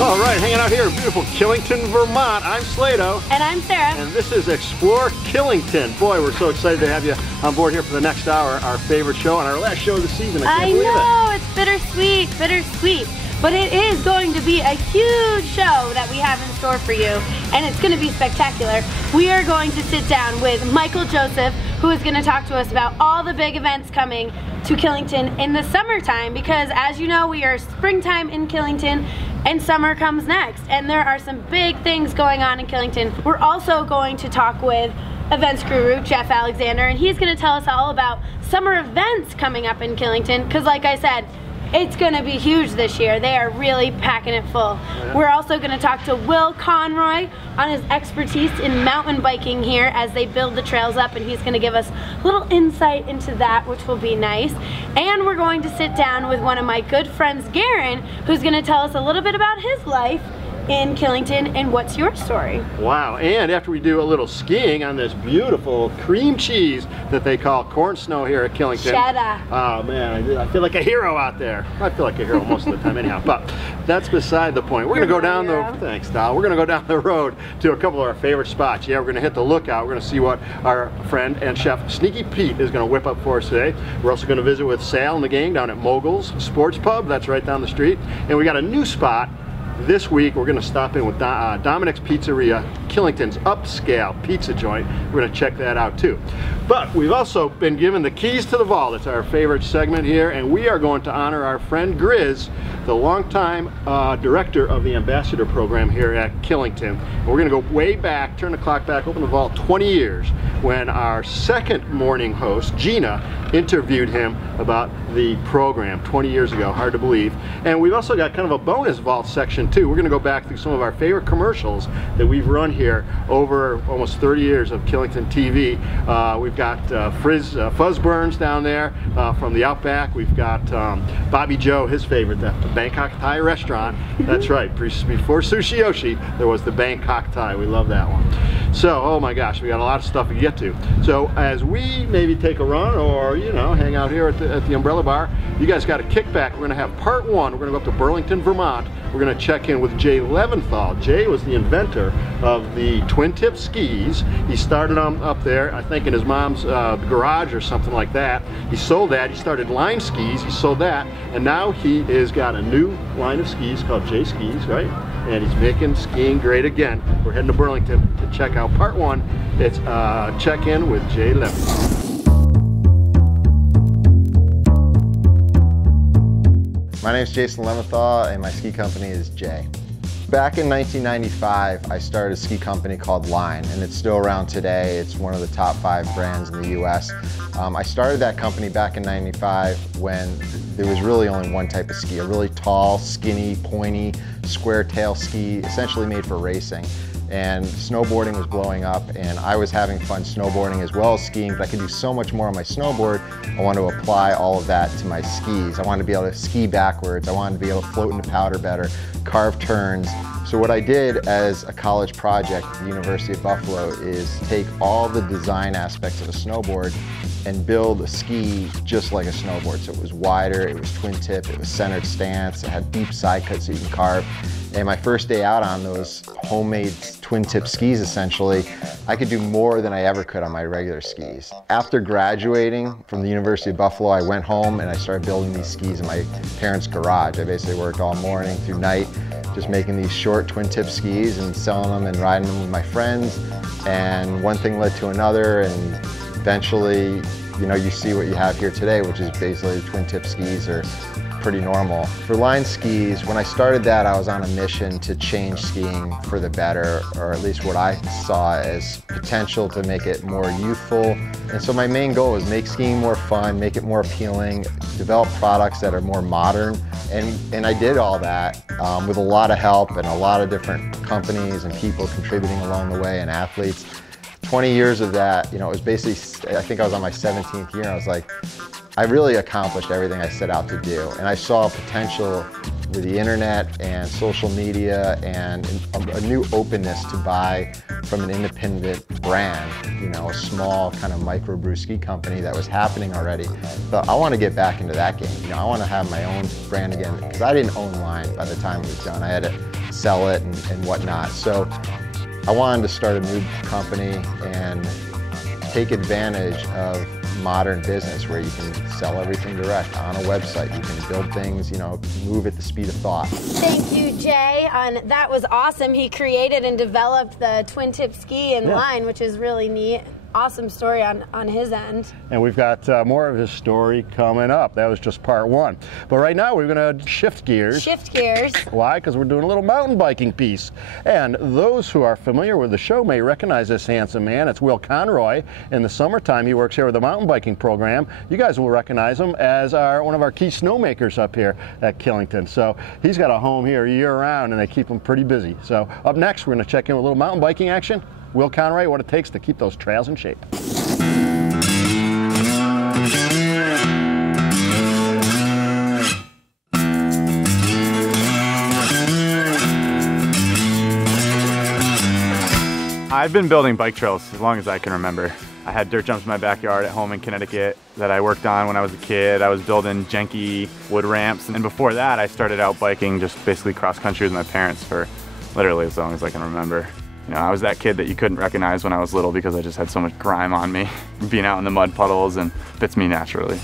All right, hanging out here in beautiful Killington, Vermont. I'm Slato. And I'm Sarah. And this is Explore Killington. Boy, we're so excited to have you on board here for the next hour, our favorite show and our last show of the season. I can't believe it. I know, it's bittersweet. But it is going to be a huge show that we have in store for you, and it's going to be spectacular. We are going to sit down with Michael Joseph, who is going to talk to us about all the big events coming to Killington in the summertime, because as you know, we are springtime in Killington and summer comes next, and there are some big things going on in Killington. We're also going to talk with events guru Jeff Alexander, and he's going to tell us all about summer events coming up in Killington, because like I said, it's going to be huge this year. They are really packing it full. Yeah. We're also going to talk to Will Conroy on his expertise in mountain biking here as they build the trails up, and he's going to give us a little insight into that, which will be nice. And we're going to sit down with one of my good friends, Garen, who's going to tell us a little bit about his life in Killington and what's your story. Wow, and after we do a little skiing on this beautiful cream cheese that they call corn snow here at Killington. Cheddar. Oh man, I feel like a hero out there. I feel like a hero most of the time anyhow, but that's beside the point. We're going to go down the, thanks Doll, we're going to go down the road to a couple of our favorite spots. Yeah, we're going to hit the Lookout. We're going to see what our friend and chef Sneaky Pete is going to whip up for us today. We're also going to visit with Sal and the gang down at Moguls Sports Pub. That's right down the street. And we got a new spot. This week we're going to stop in with Domenics Pizzeria, Killington's upscale pizza joint. We're going to check that out too. But we've also been given the keys to the vault. It's our favorite segment here, and we are going to honor our friend Grizz, the longtime director of the ambassador program here at Killington. And we're going to go way back, turn the clock back, open the vault 20 years, when our second morning host, Gina, interviewed him about the program 20 years ago. Hard to believe. And we've also got kind of a bonus vault section too. We're going to go back through some of our favorite commercials that we've run here over almost 30 years of Killington TV. We've got Fuzz Burns down there from the Outback. We've got Bobby Joe, his favorite, the Bangkok Thai restaurant. That's right, before Sushi Yoshi, there was the Bangkok Thai. We love that one. So, oh my gosh, we got a lot of stuff to get to. So as we maybe take a run or, you know, hang out here at the Umbrella Bar, you guys got a kickback. We're going to have part one. We're going to go up to Burlington, Vermont. We're going to check in with Jay Levinthal. Jay was the inventor of the twin tip skis. He started them up there, I think in his mom's garage or something like that. He sold that. He started line skis. He sold that. And now he has got a new line of skis called Jay Skis, right? And he's making skiing great again. We're heading to Burlington to check out part one. It's check-in with Jay Levinthal. My name is Jason Levinthal and my ski company is Jay. Back in 1995, I started a ski company called Line, and it's still around today. It's one of the top 5 brands in the US. I started that company back in 95 when there was really only one type of ski, a really tall, skinny, pointy, square tail ski, essentially made for racing. And snowboarding was blowing up, and I was having fun snowboarding as well as skiing, but I could do so much more on my snowboard. I wanted to apply all of that to my skis. I wanted to be able to ski backwards. I wanted to be able to float into powder better, carve turns. So what I did as a college project at the University of Buffalo is take all the design aspects of a snowboard and build a ski just like a snowboard. So it was wider, it was twin tip, it was centered stance, it had deep side cuts so you can carve. And my first day out on those homemade twin tip skis, essentially, I could do more than I ever could on my regular skis. After graduating from the University of Buffalo, I went home and I started building these skis in my parents' garage. I basically worked all morning through night, just making these short twin tip skis and selling them and riding them with my friends. And one thing led to another, and eventually, you know, you see what you have here today, which is basically twin tip skis are pretty normal. For line skis, when I started that, I was on a mission to change skiing for the better, or at least what I saw as potential to make it more youthful. And so my main goal was make skiing more fun, make it more appealing, develop products that are more modern. And I did all that with a lot of help and a lot of different companies and people contributing along the way and athletes. 20 years of that, you know, it was basically, I think I was on my 17th year, and I was like, I really accomplished everything I set out to do. And I saw potential with the internet and social media and a new openness to buy from an independent brand, you know, a small kind of microbrew ski company that was happening already. But I want to get back into that game. You know, I want to have my own brand again, because I didn't own Line by the time it was done. I had sell it and whatnot. So I wanted to start a new company and take advantage of modern business where you can sell everything direct on a website. You can build things, you know, move at the speed of thought. Thank you, Jay. That was awesome. He created and developed the twin tip ski and line, which is really neat. Awesome story on his end. And we've got more of his story coming up. That was just part one. But right now we're going to shift gears. Shift gears. Why? Because we're doing a little mountain biking piece. And those who are familiar with the show may recognize this handsome man. It's Will Conroy. In the summertime, he works here with the mountain biking program. You guys will recognize him as one of our key snowmakers up here at Killington. So he's got a home here year round, and they keep him pretty busy. So up next, we're going to check in with a little mountain biking action. Will Conroy, what it takes to keep those trails in shape. I've been building bike trails as long as I can remember. I had dirt jumps in my backyard at home in Connecticut that I worked on when I was a kid. I was building janky wood ramps, and before that I started out biking just basically cross country with my parents for literally as long as I can remember. You know, I was that kid that you couldn't recognize when I was little because I just had so much grime on me, being out in the mud puddles, and fits me naturally.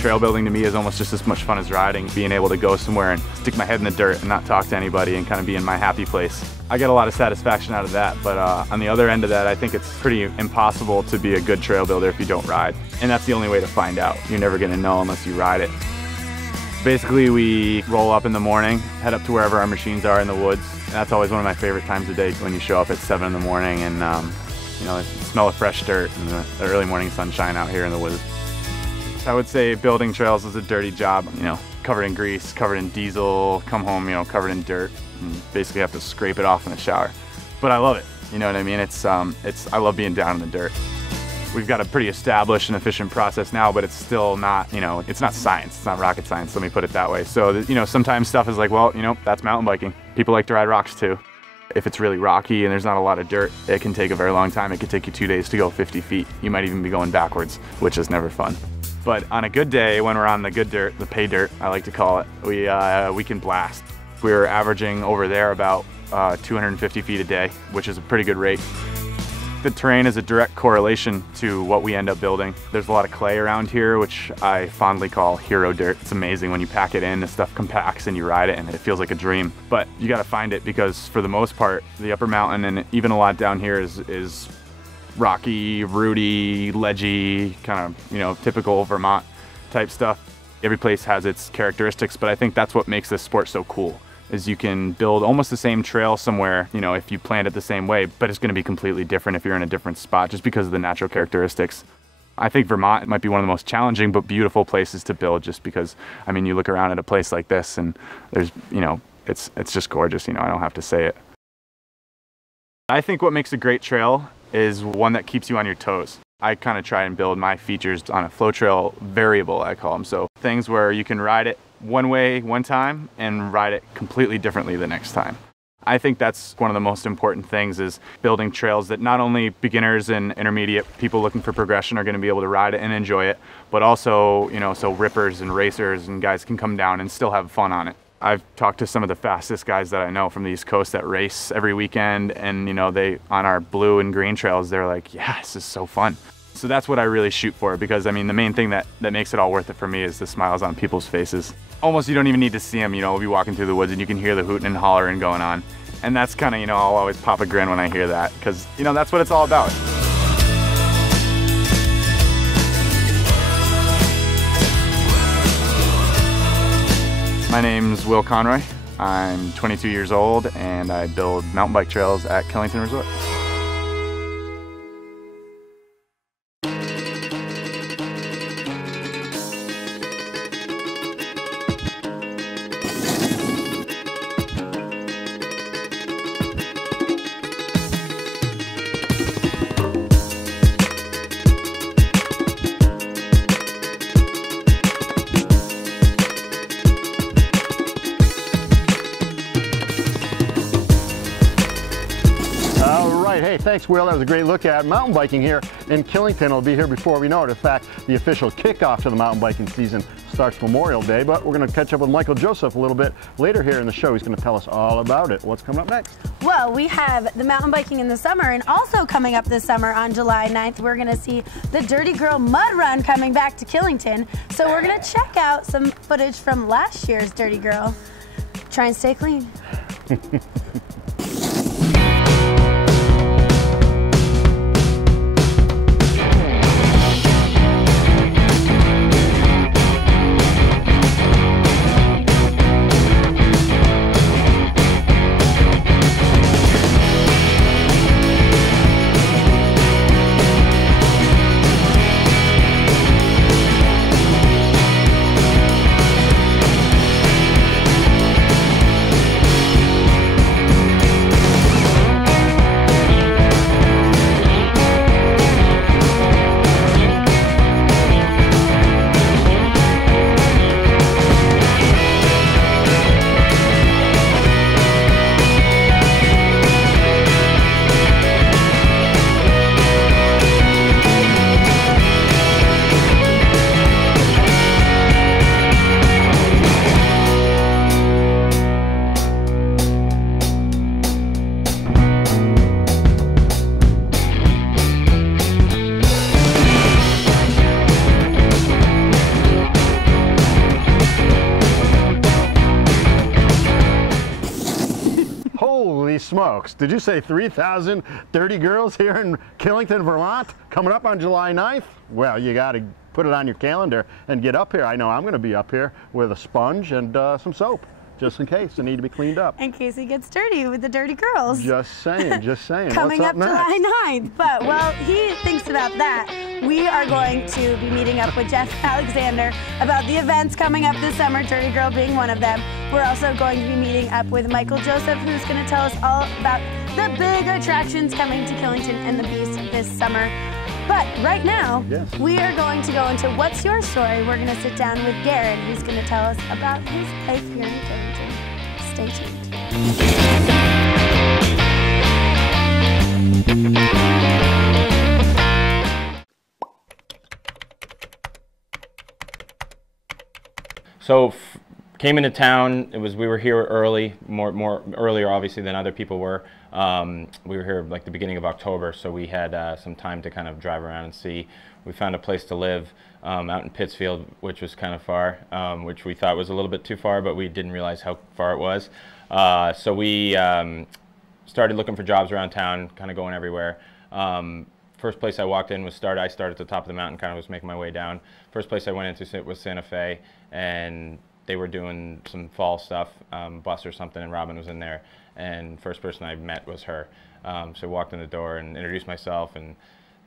Trail building to me is almost just as much fun as riding, being able to go somewhere and stick my head in the dirt and not talk to anybody and kind of be in my happy place. I get a lot of satisfaction out of that, but on the other end of that, I think it's pretty impossible to be a good trail builder if you don't ride. And that's the only way to find out. You're never gonna know unless you ride it. Basically, we roll up in the morning, head up to wherever our machines are in the woods. And that's always one of my favorite times of day, when you show up at 7 in the morning and you know, smell of fresh dirt and the early morning sunshine out here in the woods. I would say building trails is a dirty job, you know, covered in grease, covered in diesel, come home, you know, covered in dirt, and basically have to scrape it off in the shower. But I love it, you know what I mean? I love being down in the dirt. We've got a pretty established and efficient process now, but it's still not, you know, it's not science, it's not rocket science, let me put it that way. So, you know, sometimes stuff is like, well, you know, that's mountain biking. People like to ride rocks too. If it's really rocky and there's not a lot of dirt, it can take a very long time. It could take you 2 days to go 50 feet. You might even be going backwards, which is never fun. But on a good day, when we're on the good dirt, the pay dirt, I like to call it, we can blast. We're averaging over there about 250 feet a day, which is a pretty good rate. The terrain is a direct correlation to what we end up building. There's a lot of clay around here, which I fondly call hero dirt. It's amazing when you pack it in, the stuff compacts and you ride it and it feels like a dream. But you gotta find it because for the most part, the upper mountain and even a lot down here is rocky, rooty, ledgy, kind of, you know, typical Vermont type stuff. Every place has its characteristics, but I think that's what makes this sport so cool. Is you can build almost the same trail somewhere, you know, if you planned it the same way, but it's going to be completely different if you're in a different spot just because of the natural characteristics. I think Vermont might be one of the most challenging but beautiful places to build just because, I mean, you look around at a place like this and there's, you know, it's just gorgeous, you know, I don't have to say it. I think what makes a great trail is one that keeps you on your toes. I kind of try and build my features on a flow trail variable, I call them. So things where you can ride it one way one time and ride it completely differently the next time. I think that's one of the most important things is building trails that not only beginners and intermediate people looking for progression are going to be able to ride it and enjoy it, but also, you know, so rippers and racers and guys can come down and still have fun on it. I've talked to some of the fastest guys that I know from the East Coast that race every weekend, and you know, they on our blue and green trails, they're like, yeah, this is so fun. So that's what I really shoot for, because I mean, the main thing that makes it all worth it for me is the smiles on people's faces. Almost you don't even need to see them, you know, we'll be walking through the woods and you can hear the hooting and hollering going on. And that's kind of, you know, I'll always pop a grin when I hear that, because, you know, that's what it's all about. My name's Will Conroy. I'm 22 years old and I build mountain bike trails at Killington Resort. thanks, Will. That was a great look at mountain biking here in Killington. It'll be here before we know it. In fact, the official kickoff to the mountain biking season starts Memorial Day, but we're going to catch up with Michael Joseph a little bit later here in the show. He's going to tell us all about it. What's coming up next? Well, we have the mountain biking in the summer, and also coming up this summer on July 9th, we're going to see the Dirty Girl Mud Run coming back to Killington. So we're going to check out some footage from last year's Dirty Girl. Try and stay clean. Smokes. Did you say 3,000 dirty girls here in Killington, Vermont, coming up on July 9th? Well, you got to put it on your calendar and get up here. I know I'm going to be up here with a sponge and some soap, just in case they need to be cleaned up. In case he gets dirty with the dirty girls. Just saying, just saying. Coming What's up next? July 9th. But while he thinks about that, we are going to be meeting up with Jeff Alexander about the events coming up this summer, Dirty Girl being one of them. We're also going to be meeting up with Michael Joseph, who's going to tell us all about the big attractions coming to Killington and the Beast this summer. But right now, yes, we are going to go into What's Your Story? We're going to sit down with Garen, who's going to tell us about his life here in Killington. Stay tuned. So came into town. We were here early, more earlier obviously than other people were. We were here like the beginning of October, so we had some time to kind of drive around and see. We found a place to live out in Pittsfield, which was kind of far, which we thought was a little bit too far, but we didn't realize how far it was. So we started looking for jobs around town, kind of going everywhere. First place I walked in was I started at the top of the mountain, kind of was making my way down. First place I went into was Santa Fe, and they were doing some fall stuff, bus or something, and Robin was in there. And first person I met was her. So I walked in the door and introduced myself and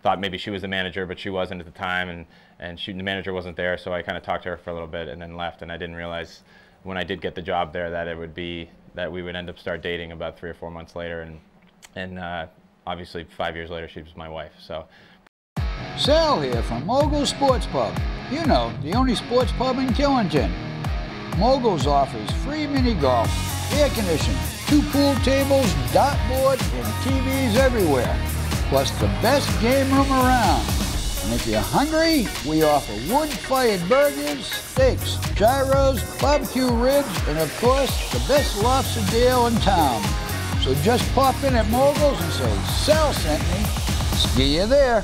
thought maybe she was the manager, but she wasn't at the time, and the manager wasn't there, so I kind of talked to her for a little bit and then left. And I didn't realize when I did get the job there that we would end up start dating about 3 or 4 months later, and obviously 5 years later she was my wife. So. Sal here from Moguls Sports Pub. You know, the only sports pub in Killington. Moguls offers free mini golf, air conditioning, 2 pool tables, dartboard, and TVs everywhere, plus the best game room around. And if you're hungry, we offer wood-fired burgers, steaks, gyros, barbecue ribs, and of course, the best lobster deal in town. So just pop in at Moguls and say, Sal sent me. See you there.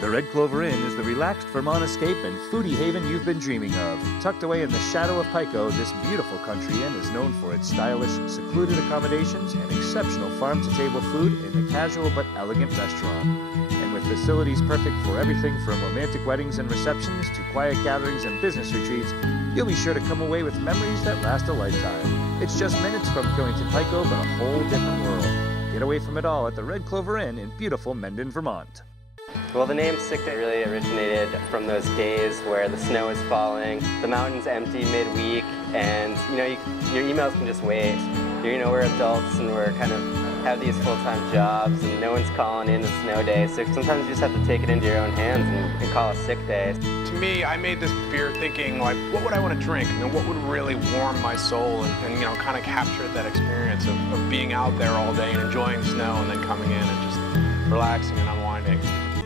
The Red Clover Inn is the relaxed Vermont escape and foodie haven you've been dreaming of. Tucked away in the shadow of Pico, this beautiful country inn is known for its stylish, secluded accommodations and exceptional farm-to-table food in the casual but elegant restaurant. And with facilities perfect for everything from romantic weddings and receptions to quiet gatherings and business retreats, you'll be sure to come away with memories that last a lifetime. It's just minutes from Killington Pico, but a whole different world. Get away from it all at the Red Clover Inn in beautiful Mendon, Vermont. Well, the name Sick Day really originated from those days where the snow is falling, the mountain's empty midweek, and your emails can just wait. We're adults and we're kind of have these full-time jobs and no one's calling in the snow day, so sometimes you just have to take it into your own hands and call a sick day. To me, I made this beer thinking, like, what would I want to drink? What would really warm my soul and kind of capture that experience of being out there all day and enjoying snow and then coming in and just relaxing and unwinding.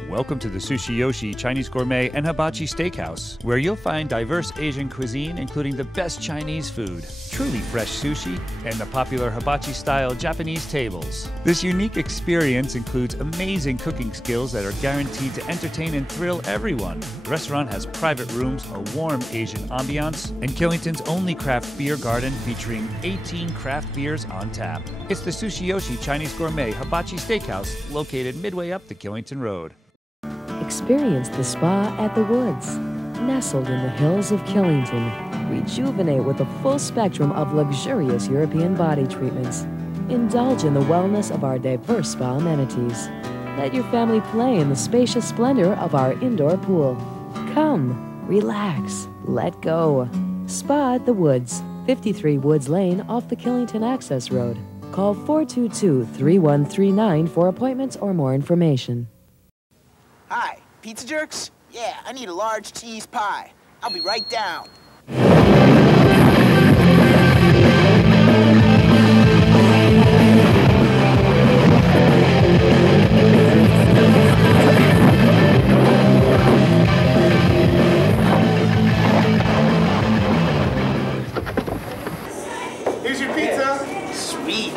Welcome to the Sushi Yoshi Chinese Gourmet and Hibachi Steakhouse, where you'll find diverse Asian cuisine, including the best Chinese food, truly fresh sushi, and the popular hibachi-style Japanese tables. This unique experience includes amazing cooking skills that are guaranteed to entertain and thrill everyone. The restaurant has private rooms, a warm Asian ambiance, and Killington's only craft beer garden featuring 18 craft beers on tap. It's the Sushi Yoshi Chinese Gourmet Hibachi Steakhouse, located midway up the Killington Road. Experience the spa at the Woods. Nestled in the hills of Killington, rejuvenate with a full spectrum of luxurious European body treatments. Indulge in the wellness of our diverse spa amenities. Let your family play in the spacious splendor of our indoor pool. Come, relax, let go. Spa at the Woods, 53 Woods Lane off the Killington Access Road. Call 422-3139 for appointments or more information. Hi, Pizza Jerks? Yeah, I need a large cheese pie. I'll be right down. Here's your pizza. Sweet.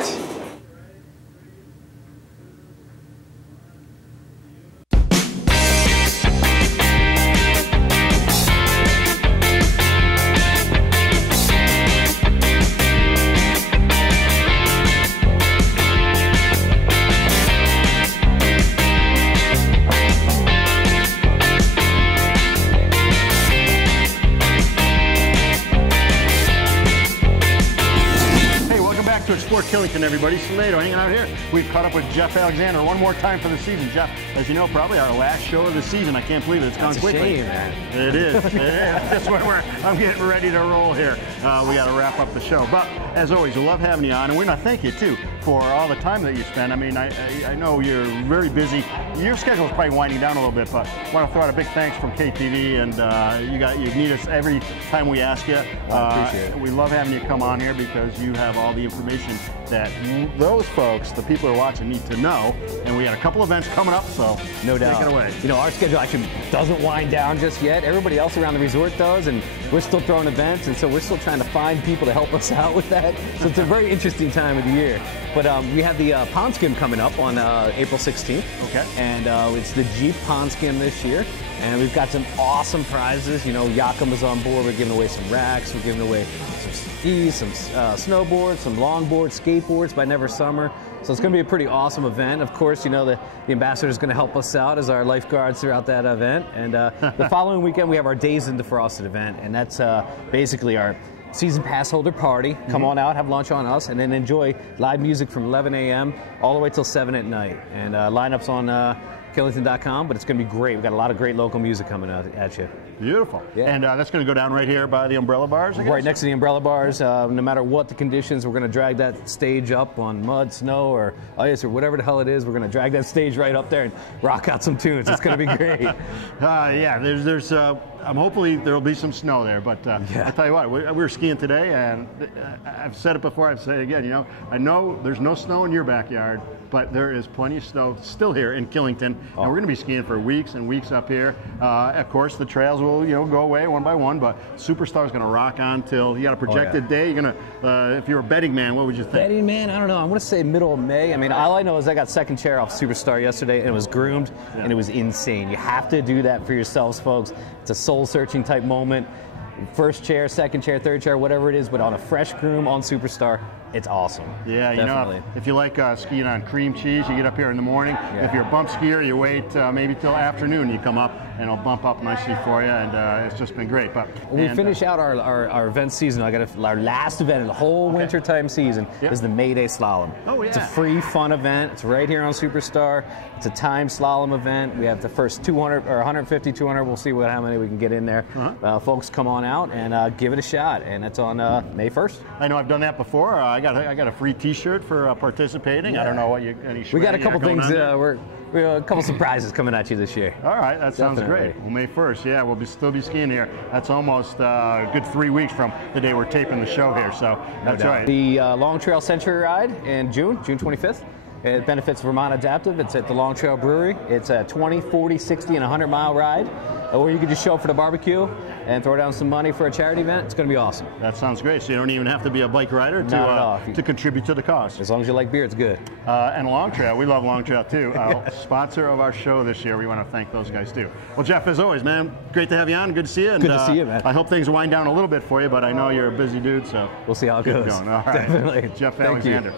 To Explore Killington, everybody. Tomato hanging out here. We've caught up with Jeff Alexander one more time for the season. Jeff, as you know, probably our last show of the season. I can't believe it. It's gone quickly. Shame, man. It is. It is. That's why I'm getting ready to roll here. We got to wrap up the show. But as always, we love having you on, and we want to thank you too for all the time that you spend. I mean, I know you're very busy. Your schedule is probably winding down a little bit, but I want to throw out a big thanks from KTV, and you need us every time we ask you. I appreciate it. We love having you come on here because you have all the information that those folks, the people who are watching, need to know. And we got a couple events coming up, so no doubt. Take it away. You know, our schedule actually doesn't wind down just yet. Everybody else around the resort does, and we're still throwing events, and so we're still trying to find people to help us out with that. So it's a very interesting time of the year. But we have the Pond Skim coming up on April 16th. Okay. And it's the Jeep Pond Skim this year. And we've got some awesome prizes. You know, Yakima is on board. We're giving away some racks. We're giving away some skis, some snowboards, some longboards, skateboards by Never Summer. So it's going to be a pretty awesome event. Of course, you know, the ambassador is going to help us out as our lifeguards throughout that event. And the following weekend, we have our Days in Defrosted event. And that's basically our season pass holder party. Come on out, have lunch on us, and then enjoy live music from 11 a.m. all the way till 7 at night. And lineups on Killington.com, but it's going to be great. We've got a lot of great local music coming out at you. Beautiful. Yeah. And that's going to go down right here by the umbrella bars, I guess? Right next to the umbrella bars. No matter what the conditions, we're going to drag that stage up on mud, snow, or ice, or whatever the hell it is. We're going to drag that stage right up there and rock out some tunes. It's going to be great. Yeah, there's hopefully there will be some snow there, but I tell you what, we were skiing today, and I've said it before, I've said it again, you know, I know there's no snow in your backyard, but there is plenty of snow still here in Killington, and we're going to be skiing for weeks and weeks up here. Of course, the trails will, you know, go away one by one, but Superstar is going to rock on till, you got a projected day. You're going to, if you're a betting man, what would you think? Betting man, I don't know. I want to say middle of May. I mean, all I know is I got second chair off Superstar yesterday, and it was groomed, and it was insane. You have to do that for yourselves, folks. It's a soul-searching type moment. First chair, second chair, third chair, whatever it is, but on a fresh groom on Superstar, it's awesome. Yeah, you Definitely. know, if you like skiing on cream cheese, you get up here in the morning. If you're a bump skier, you wait maybe till afternoon, you come up, and it'll bump up nicely for you, and it's just been great. But we finish out our event season. Our last event in the whole wintertime season is the May Day Slalom. Oh, yeah. It's a free, fun event. It's right here on Superstar. It's a time slalom event. We have the first 200 or 150, 200. We'll see how many we can get in there. Folks, come on out and give it a shot. And it's on May 1st. I know I've done that before. I got a free T-shirt for participating. I don't know what we got a couple things. We have a couple surprises coming at you this year. All right, that sounds great. Well, May 1st, yeah, we'll still be skiing here. That's almost a good 3 weeks from the day we're taping the show here, so that's right. The Long Trail Century Ride in June 25th. It benefits Vermont Adaptive. It's at the Long Trail Brewery. It's a 20, 40, 60, and 100-mile ride. Or you can just show up for the barbecue and throw down some money for a charity event. It's going to be awesome. That sounds great. So you don't even have to be a bike rider to contribute to the cause. As long as you like beer, it's good. And Long Trail, we love Long Trail too. Sponsor of our show this year. We want to thank those guys too. Well, Jeff, as always, man, great to have you on. Good to see you. And, good to see you, man. I hope things wind down a little bit for you, but I know you're a busy dude, so we'll see how it goes. Going. All right. Definitely. Jeff Alexander.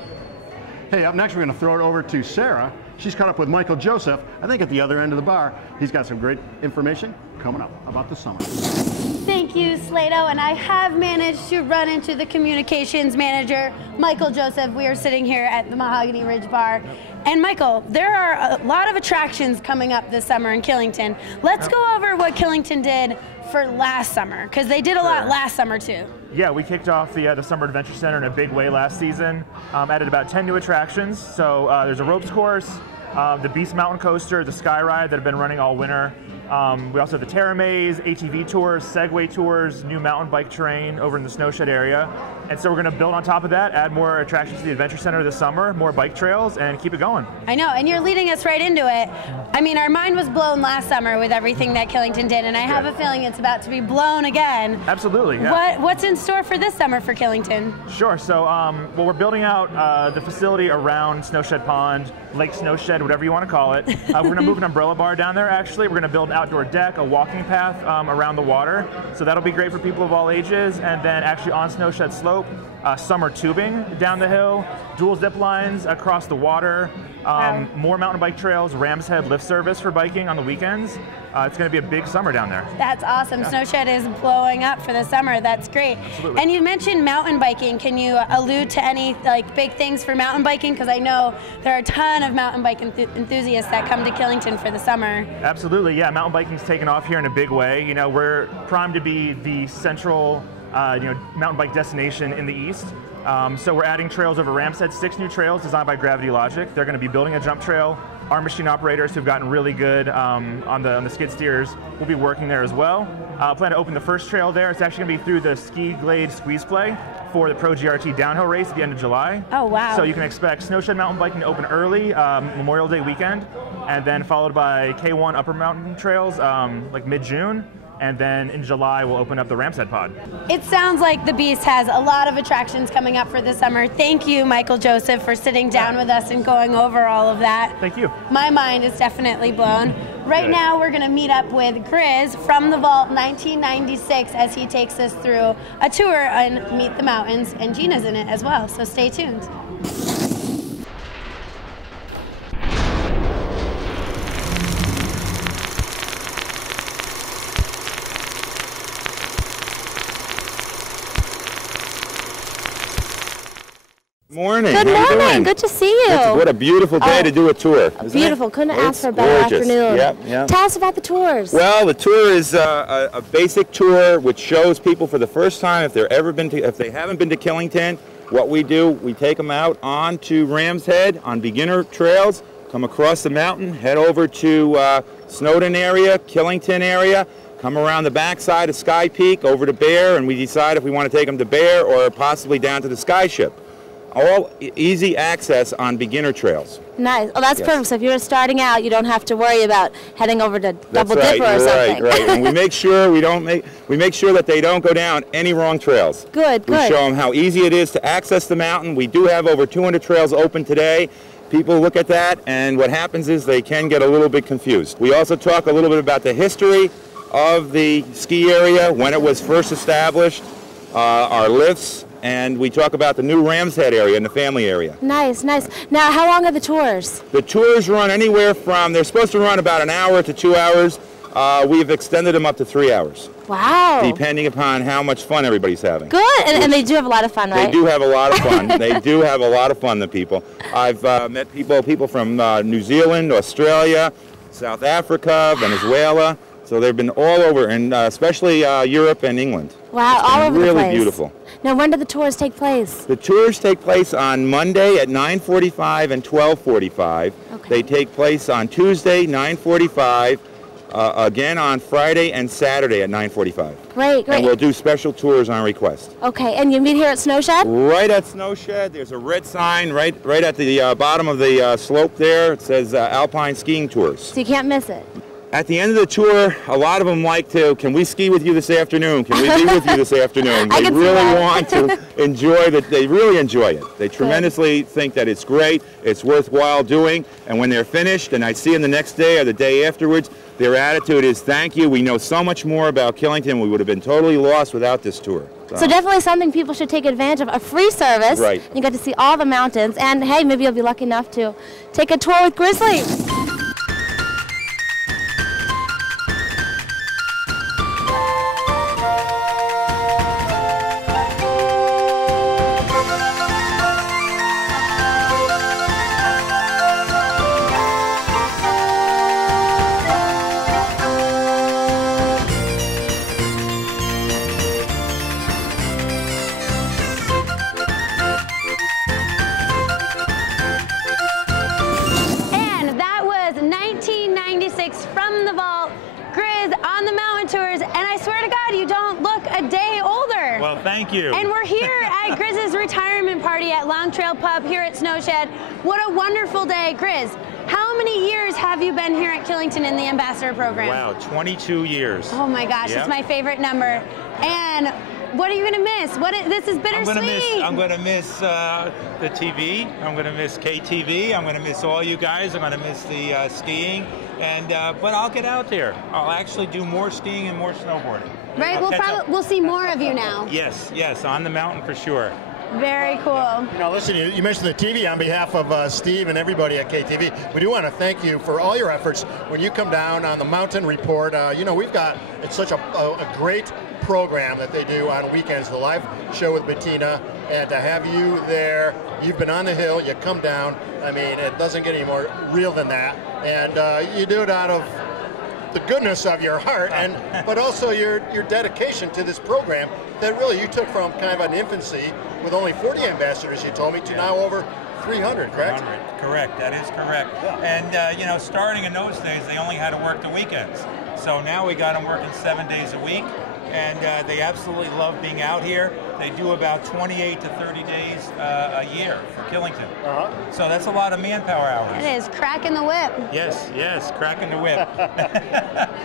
Hey, up next we're going to throw it over to Sarah. She's caught up with Michael Joseph, I think at the other end of the bar. He's got some great information coming up about the summer. Thank you, Slato, and I have managed to run into the communications manager, Michael Joseph. We are sitting here at the Mahogany Ridge Bar. And Michael, there are a lot of attractions coming up this summer in Killington. Let's go over what Killington did for last summer, because they did a lot last summer too. Yeah, we kicked off the Summer Adventure Center in a big way last season. Added about 10 new attractions. So there's a ropes course, the Beast Mountain Coaster, the Sky Ride that have been running all winter. We also have the Terra Maze, ATV tours, Segway tours, new mountain bike terrain over in the Snowshed area. And so we're going to build on top of that, add more attractions to the Adventure Center this summer, more bike trails, and keep it going. I know, and you're leading us right into it. I mean, our mind was blown last summer with everything that Killington did, and I have a feeling it's about to be blown again. Absolutely, yeah. What's in store for this summer for Killington? Sure, so well, we're building out the facility around Snowshed Pond, Lake Snowshed, whatever you want to call it. We're going to move an umbrella bar down there, actually. We're going to build an outdoor deck, a walking path around the water. So that'll be great for people of all ages. And then actually on Snowshed Slope, summer tubing down the hill, dual zip lines across the water, more mountain bike trails, Ram's Head lift service for biking on the weekends. It's going to be a big summer down there. That's awesome. Yeah. Snowshed is blowing up for the summer. That's great. Absolutely. And you mentioned mountain biking. Can you allude to any big things for mountain biking? Because I know there are a ton of mountain bike enthusiasts that come to Killington for the summer. Absolutely. Yeah, mountain biking's taken off here in a big way. You know, we're primed to be the central mountain bike destination in the East. So we're adding trails over Ram's Head, 6 new trails designed by Gravity Logic. They're going to be building a jump trail. Our machine operators who've gotten really good on the skid steers will be working there as well. Plan to open the first trail there. It's actually going to be through the Ski Glade Squeeze Play for the Pro GRT downhill race at the end of July. Oh, wow. So you can expect Snowshed Mountain Biking to open early, Memorial Day weekend, and then followed by K1 Upper Mountain Trails like mid-June. And then in July, we'll open up the Ram's Head pod. It sounds like the Beast has a lot of attractions coming up for this summer. Thank you, Michael Joseph, for sitting down with us and going over all of that. Thank you. My mind is definitely blown. Right now, we're going to meet up with Grizz from the Vault 1996 as he takes us through a tour and Meet the Mountains, and Gina's in it as well, so stay tuned. Morning. Good morning. Good to see you. What a beautiful day to do a tour. Beautiful. Couldn't ask for a better afternoon. Yep. Tell us about the tours. Well, the tour is a basic tour which shows people for the first time if they haven't been to Killington. What we do, we take them out onto Ram's Head on beginner trails, come across the mountain, head over to Snowdon area, Killington area, come around the backside of Sky Peak over to Bear, and we decide if we want to take them to Bear or possibly down to the Sky Ship. All easy access on beginner trails. Nice. Well, that's perfect. So if you're starting out, you don't have to worry about heading over to Double Dipper or something. Right. And we make sure that they don't go down any wrong trails. Good. We show them how easy it is to access the mountain. We do have over 200 trails open today. People look at that, and what happens is they can get a little bit confused. We also talk a little bit about the history of the ski area, when it was first established, our lifts, and we talk about the new Ram's Head area and the family area. Nice. Now, how long are the tours? The tours run anywhere from, they're supposed to run about an hour to 2 hours. We've extended them up to 3 hours. Wow. Depending upon how much fun everybody's having. Good, and they do have a lot of fun, right? They do have a lot of fun. They do have a lot of fun, the people. I've met people from New Zealand, Australia, South Africa, Venezuela. So they've been all over, and especially Europe and England. Wow, all over the place. Really beautiful. Now, when do the tours take place? The tours take place on Monday at 9:45 and 12:45. Okay. They take place on Tuesday, 9:45, again on Friday and Saturday at 9:45. Great, great. And we'll do special tours on request. Okay, and you meet here at Snowshed? Right at Snowshed. There's a red sign right at the bottom of the slope there. It says Alpine Skiing Tours. So you can't miss it. At the end of the tour, a lot of them like to, can we ski with you this afternoon? Can we be with you this afternoon? They really want to enjoy that. They really enjoy it. They tremendously think that it's great, it's worthwhile doing, and when they're finished, and I see them the next day or the day afterwards, their attitude is, thank you, we know so much more about Killington, we would have been totally lost without this tour. So definitely something people should take advantage of, a free service. Right. You get to see all the mountains, and hey, maybe you'll be lucky enough to take a tour with Grizzly. From the vault, Grizz on the mountain tours, and I swear to God, you don't look a day older. Well, thank you. And we're here at Grizz's retirement party at Long Trail Pub here at Snowshed. What a wonderful day. Grizz, how many years have you been here at Killington in the Ambassador Program? Wow, 22 years. Oh my gosh, Yep. It's my favorite number. And what are you gonna miss? This is bittersweet. I'm gonna miss the TV. I'm gonna miss KTV. I'm gonna miss all you guys. I'm gonna miss the skiing. And but I'll get out there. I'll actually do more skiing and more snowboarding. Right, we'll see more of you now. Yes, yes, on the mountain for sure. Very cool. You know, listen, you mentioned the TV. On behalf of Steve and everybody at KTV, we do want to thank you for all your efforts. When you come down on the Mountain Report, you know, it's such a great program that they do on weekends, the live show with Bettina, and to have you there, you've been on the hill, you come down, I mean, it doesn't get any more real than that, and you do it out of the goodness of your heart, but also your dedication to this program that really you took from kind of an infancy with only 40 ambassadors, you told me, to now over 300, correct? 300. Correct, that is correct. Yeah. And you know, starting in those days, they only had to work the weekends. So now we got them working 7 days a week, and they absolutely love being out here. They do about 28 to 30 days a year for Killington. So that's a lot of manpower hours. It is cracking the whip. Yes, yes, cracking the whip.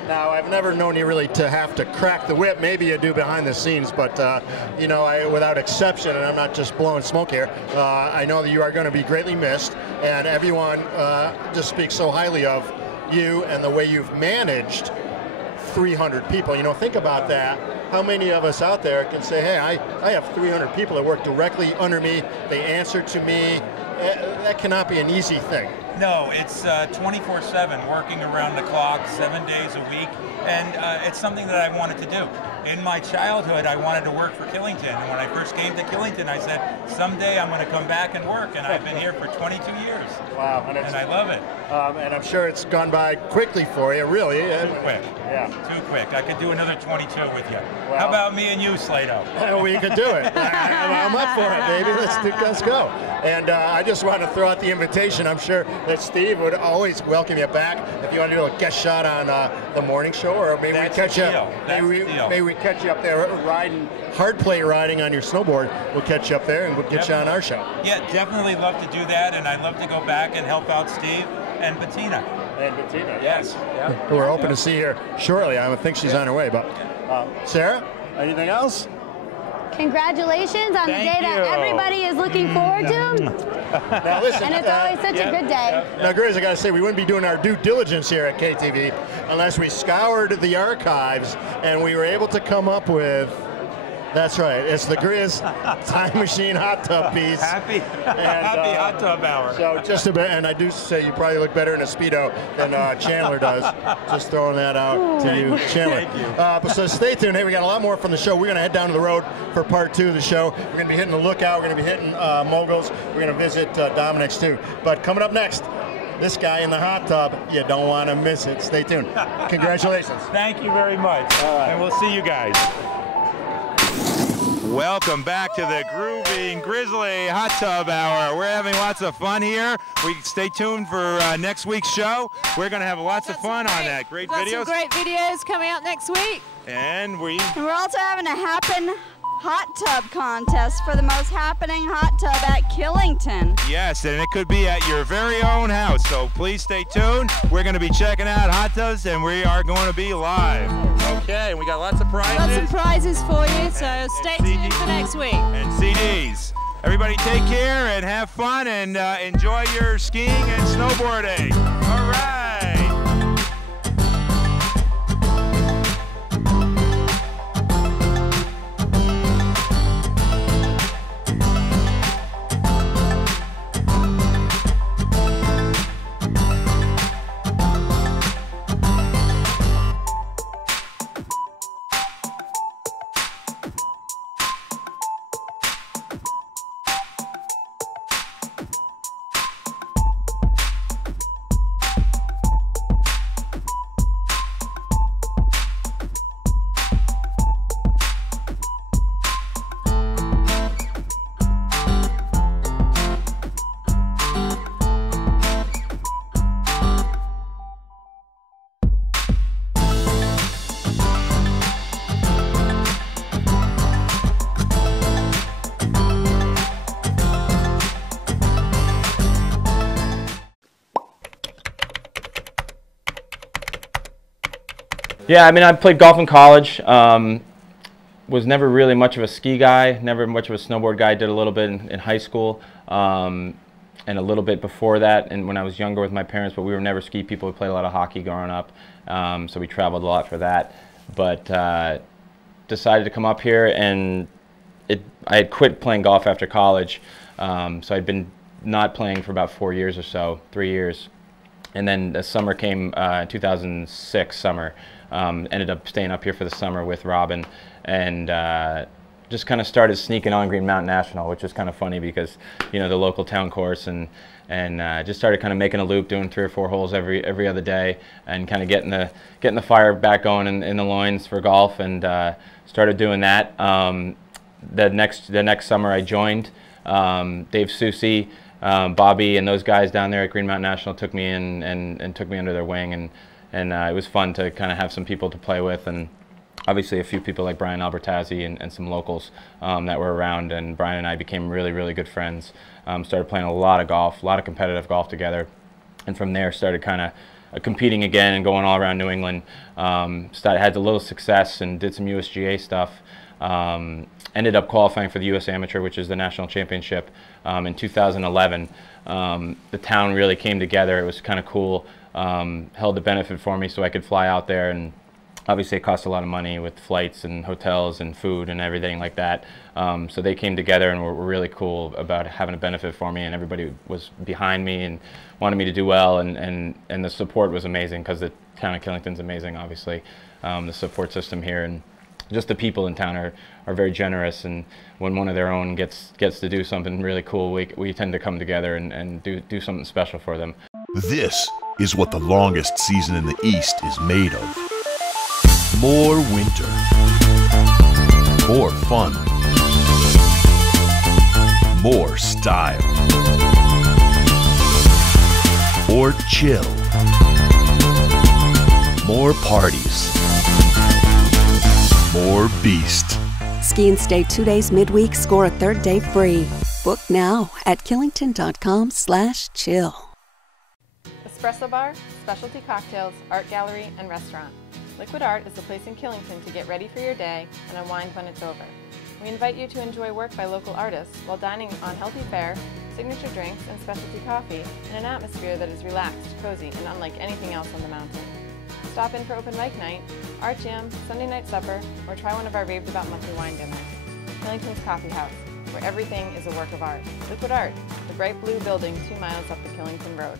Now, I've never known you really to have to crack the whip. Maybe you do behind the scenes, but you know, without exception, and I'm not just blowing smoke here, I know that you are going to be greatly missed, and everyone just speaks so highly of you and the way you've managed 300 people. You know, think about that. How many of us out there can say, hey, I have 300 people that work directly under me, they answer to me. That cannot be an easy thing. No, it's 24/7, working around the clock, 7 days a week, and it's something that I wanted to do. In my childhood, I wanted to work for Killington, and when I first came to Killington, I said, someday I'm going to come back and work, and I've been here for 22 years. Wow. And I love it. And I'm sure it's gone by quickly for you, really. Too quick. Yeah. Too quick. I could do another 22 with you. Well, how about me and you, Slato? We could do it. I'm up for it, baby. Let's go. And I just want to throw out the invitation. I'm sure that Steve would always welcome you back if you want to do a guest shot on the morning show, or maybe we catch you. Maybe we catch you up there riding, hard play riding on your snowboard. We'll catch you up there and we'll get you on our show. Yeah, definitely love to do that, and I'd love to go back and help out Steve and Bettina. And Bettina, yes. Yeah. Who we're hoping to see here shortly. I think she's on her way. But Sarah, anything else? Congratulations on the day that everybody is looking forward to. Now listen, and it's always such a good day. Now, Grizz, I got to say, we wouldn't be doing our due diligence here at KTV unless we scoured the archives and we were able to come up with. That's right. It's the Grizz Time Machine Hot Tub piece. Happy hot tub hour. So just a bit, and I do say you probably look better in a Speedo than Chandler does. Just throwing that out to you, Chandler. Thank you. So stay tuned. Hey, we got a lot more from the show. We're going to head down to the road for part 2 of the show. We're going to be hitting the Lookout. We're going to be hitting Moguls. We're going to visit Domenics too. But coming up next, this guy in the hot tub, you don't want to miss it. Stay tuned. Congratulations. Thank you very much. All right. And we'll see you guys. Welcome back to the groovy and grizzly hot tub hour. We're having lots of fun here. Stay tuned for next week's show. We're going to have lots of fun on that. Great videos. Some great videos coming out next week. And we're also having a Happen Hot Tub contest for the most happening hot tub at Killington. Yes, and it could be at your very own house, so please stay tuned. We're going to be checking out hot tubs, and we are going to be live. Okay, and we got lots of prizes. Got some prizes for you, so stay tuned for next week. And CDs. Everybody take care and have fun and enjoy your skiing and snowboarding. All right. Yeah, I mean, I played golf in college. Was never really much of a ski guy, never much of a snowboard guy. Did a little bit in high school and a little bit before that and when I was younger with my parents, but we were never ski people. We played a lot of hockey growing up, so we traveled a lot for that. But decided to come up here, and I had quit playing golf after college, so I'd been not playing for about 4 years or so, 3 years. And then the summer came, 2006 summer. Ended up staying up here for the summer with Robin, and just kind of started sneaking on Green Mountain National, which is kind of funny because, you know, the local town course, and just started kind of making a loop, doing 3 or 4 holes every other day, and kind of getting the fire back going in the loins for golf, and started doing that. The next summer I joined. Dave Susi, Bobby, and those guys down there at Green Mountain National took me in and took me under their wing, and it was fun to kind of have some people to play with, and obviously a few people like Brian Albertazzi and some locals that were around, and Brian and I became really, really good friends. Started playing a lot of golf, a lot of competitive golf together, and from there started kind of competing again and going all around New England. Had a little success and did some USGA stuff. Ended up qualifying for the US Amateur, which is the national championship, in 2011. The town really came together. It was kind of cool. Held a benefit for me so I could fly out there, and obviously it cost a lot of money with flights and hotels and food and everything like that. So they came together and were really cool about having a benefit for me, and everybody was behind me and wanted me to do well, and the support was amazing because the town of Killington's amazing, obviously. The support system here and just the people in town are very generous, and when one of their own gets to do something really cool, we tend to come together and do something special for them. This is what the longest season in the East is made of. More winter. More fun. More style. More chill. More parties. More beast. Ski and stay 2 days midweek, score a third day free. Book now at killington.com/chill. Espresso bar, specialty cocktails, art gallery, and restaurant. Liquid Art is the place in Killington to get ready for your day and unwind when it's over. We invite you to enjoy work by local artists while dining on healthy fare, signature drinks, and specialty coffee in an atmosphere that is relaxed, cozy, and unlike anything else on the mountain. Stop in for open mic night, art jam, Sunday night supper, or try one of our raved about monthly wine dinners. Killington's Coffee House, where everything is a work of art. Liquid Art, the bright blue building 2 miles up the Killington Road.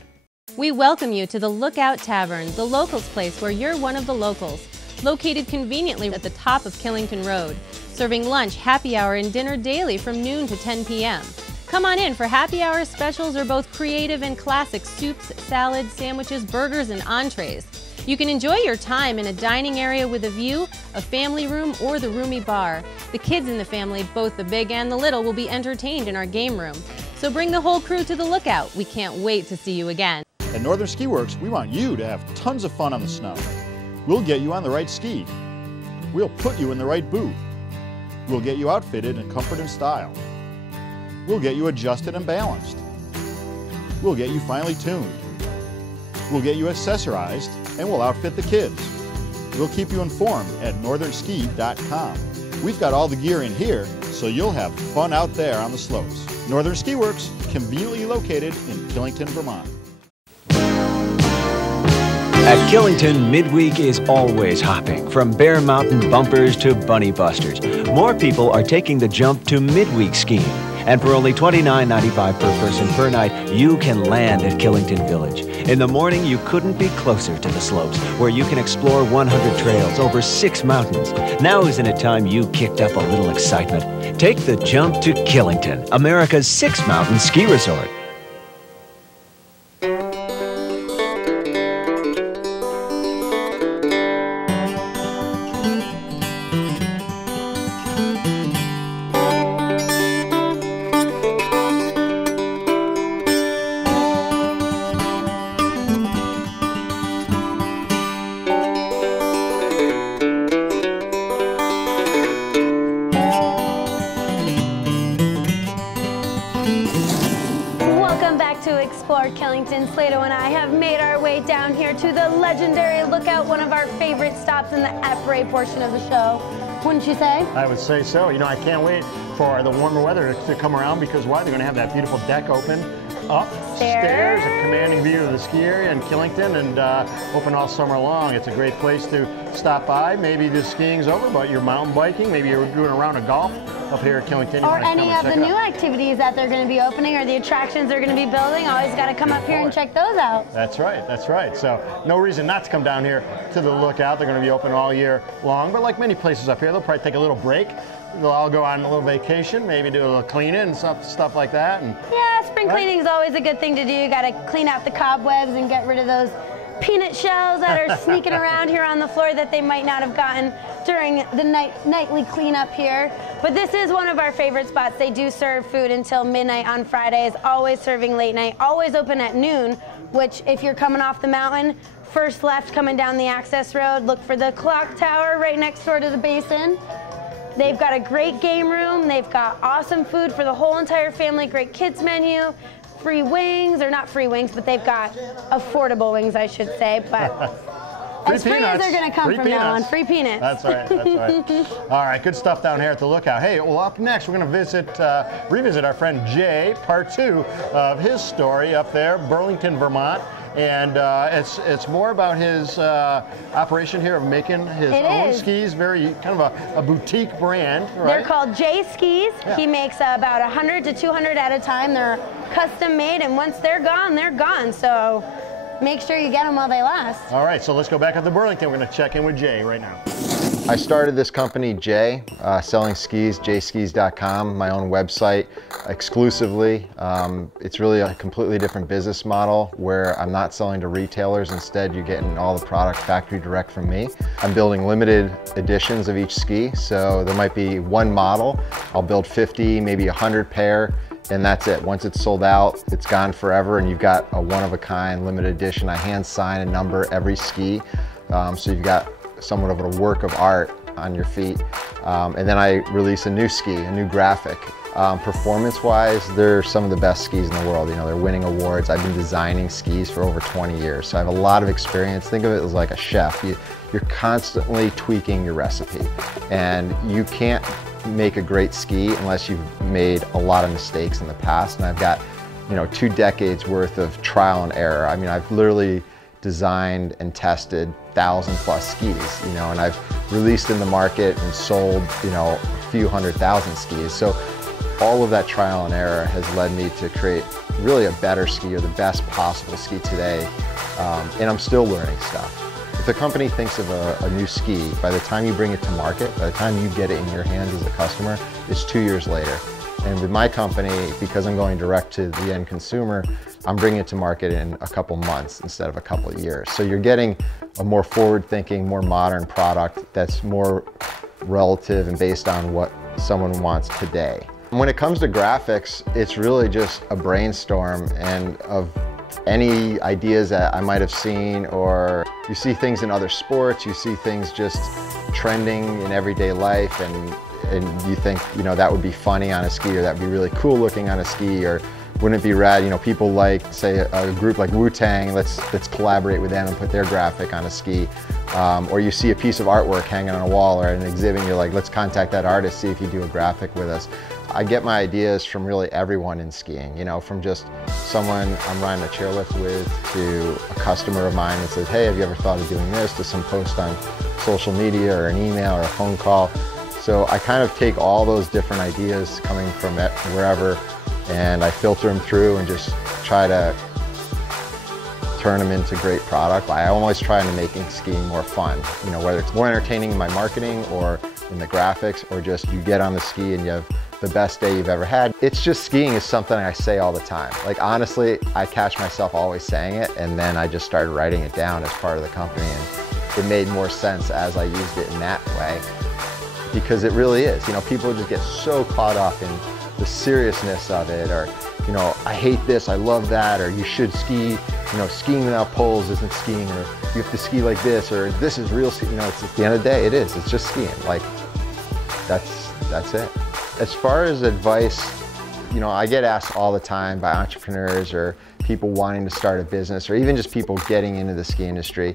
We welcome you to the Lookout Tavern, the locals place where you're one of the locals. Located conveniently at the top of Killington Road, serving lunch, happy hour, and dinner daily from noon to 10 p.m. Come on in for happy hour specials or both creative and classic soups, salads, sandwiches, burgers, and entrees. You can enjoy your time in a dining area with a view, a family room, or the roomy bar. The kids in the family, both the big and the little, will be entertained in our game room. So bring the whole crew to the Lookout. We can't wait to see you again. At Northern Ski Works, we want you to have tons of fun on the snow. We'll get you on the right ski. We'll put you in the right boot. We'll get you outfitted in comfort and style. We'll get you adjusted and balanced. We'll get you finely tuned. We'll get you accessorized, and we'll outfit the kids. We'll keep you informed at northernski.com. We've got all the gear in here, so you'll have fun out there on the slopes. Northern Ski Works, conveniently located in Killington, Vermont. At Killington, midweek is always hopping, from Bear Mountain bumpers to bunny busters. More people are taking the jump to midweek skiing. And for only $29.95 per person per night, you can land at Killington Village. In the morning, you couldn't be closer to the slopes, where you can explore 100 trails over 6 mountains. Now isn't it time you kicked up a little excitement? Take the jump to Killington, America's 6th mountain ski resort. Killington. Slato and I have made our way down here to the legendary Lookout, one of our favorite stops in the apres portion of the show. Wouldn't you say? I would say so. You know, I can't wait for the warmer weather to come around, because why? They're going to have that beautiful deck open upstairs, a commanding view of the ski area in Killington, and open all summer long. It's a great place to stop by. Maybe the skiing's over, but you're mountain biking. Maybe you're doing a round of golf up here at Killington. Or any of the new activities that they're going to be opening, or the attractions they're going to be building. Always got to come up here and check those out. That's right, that's right. So no reason not to come down here to the Lookout. They're going to be open all year long, but like many places up here, they'll probably take a little break. They'll all go on a little vacation, maybe do a little cleaning and stuff like that. And yeah, spring cleaning is always a good thing to do. You got to clean out the cobwebs and get rid of those peanut shells that are sneaking around here on the floor that they might not have gotten during the nightly cleanup here. But this is one of our favorite spots. They do serve food until midnight on Fridays, always serving late night, always open at noon, which if you're coming off the mountain, first left coming down the access road, look for the clock tower right next door to the basin. They've got a great game room. They've got awesome food for the whole entire family, great kids menu, free wings, or not free wings, but they've got affordable wings, I should say. But as free as they're going to come from now on. Free peanuts. That's right, that's right. All right, good stuff down here at the Lookout. Hey, well, up next, we're going to revisit our friend Jay, part 2 of his story up there, Burlington, Vermont. And it's more about his operation here of making his own skis, very kind of a boutique brand, right? They're called Jay Skis. Yeah. He makes about 100 to 200 at a time. They're custom made, and once they're gone, they're gone. So make sure you get them while they last. All right, so let's go back up to Burlington. We're going to check in with Jay right now. I started this company, Jay, selling skis, jskis.com, my own website exclusively. It's really a completely different business model where I'm not selling to retailers. Instead, you're getting all the product factory direct from me. I'm building limited editions of each ski. So there might be one model. I'll build 50, maybe 100 pair, and that's it. Once it's sold out, it's gone forever, and you've got a one-of-a-kind limited edition. I hand sign and number every ski. So you've got somewhat of a work of art on your feet. And then I release a new ski, a new graphic. Performance-wise, they're some of the best skis in the world. You know, they're winning awards. I've been designing skis for over 20 years, so I have a lot of experience. Think of it as like a chef. You're constantly tweaking your recipe, and you can't make a great ski unless you've made a lot of mistakes in the past. And I've got, you know, 2 decades worth of trial and error. I mean, I've literally designed and tested 1,000+ skis, you know, and I've released in the market and sold, you know, a few 100,000 skis. So all of that trial and error has led me to create really a better ski, or the best possible ski today. And I'm still learning stuff. If the company thinks of a new ski, by the time you bring it to market, by the time you get it in your hands as a customer, it's 2 years later. And with my company, because I'm going direct to the end consumer, I'm bringing it to market in a couple months instead of a couple of years. So you're getting a more forward-thinking, more modern product that's more relative and based on what someone wants today. When it comes to graphics, it's really just a brainstorm and of any ideas that I might have seen, or you see things in other sports, you see things just trending in everyday life, and you think, you know, that would be funny on a ski, or that would be really cool looking on a ski, or wouldn't it be rad, you know, people like, say, a group like Wu-Tang, let's collaborate with them and put their graphic on a ski. Or you see a piece of artwork hanging on a wall or an exhibit, and you're like, let's contact that artist, see if you do a graphic with us. I get my ideas from really everyone in skiing, you know, from just someone I'm riding a chairlift with, to a customer of mine that says, hey, have you ever thought of doing this, to some post on social media or an email or a phone call. So I kind of take all those different ideas coming from wherever, and I filter them through and just try to turn them into great product. I'm always trying to make skiing more fun, you know, whether it's more entertaining in my marketing or in the graphics, or just you get on the ski and you have the best day you've ever had. It's just, skiing is something I say all the time. Like, honestly, I catch myself always saying it, and then I just started writing it down as part of the company, and it made more sense as I used it in that way, because it really is. You know, people just get so caught up in the seriousness of it, or, you know, I hate this, I love that, or you should ski, you know, skiing without poles isn't skiing, or you have to ski like this, or this is real skiing. You know, it's, at the end of the day, it's just skiing. Like, that's it. As far as advice, you know, I get asked all the time by entrepreneurs or people wanting to start a business, or even just people getting into the ski industry.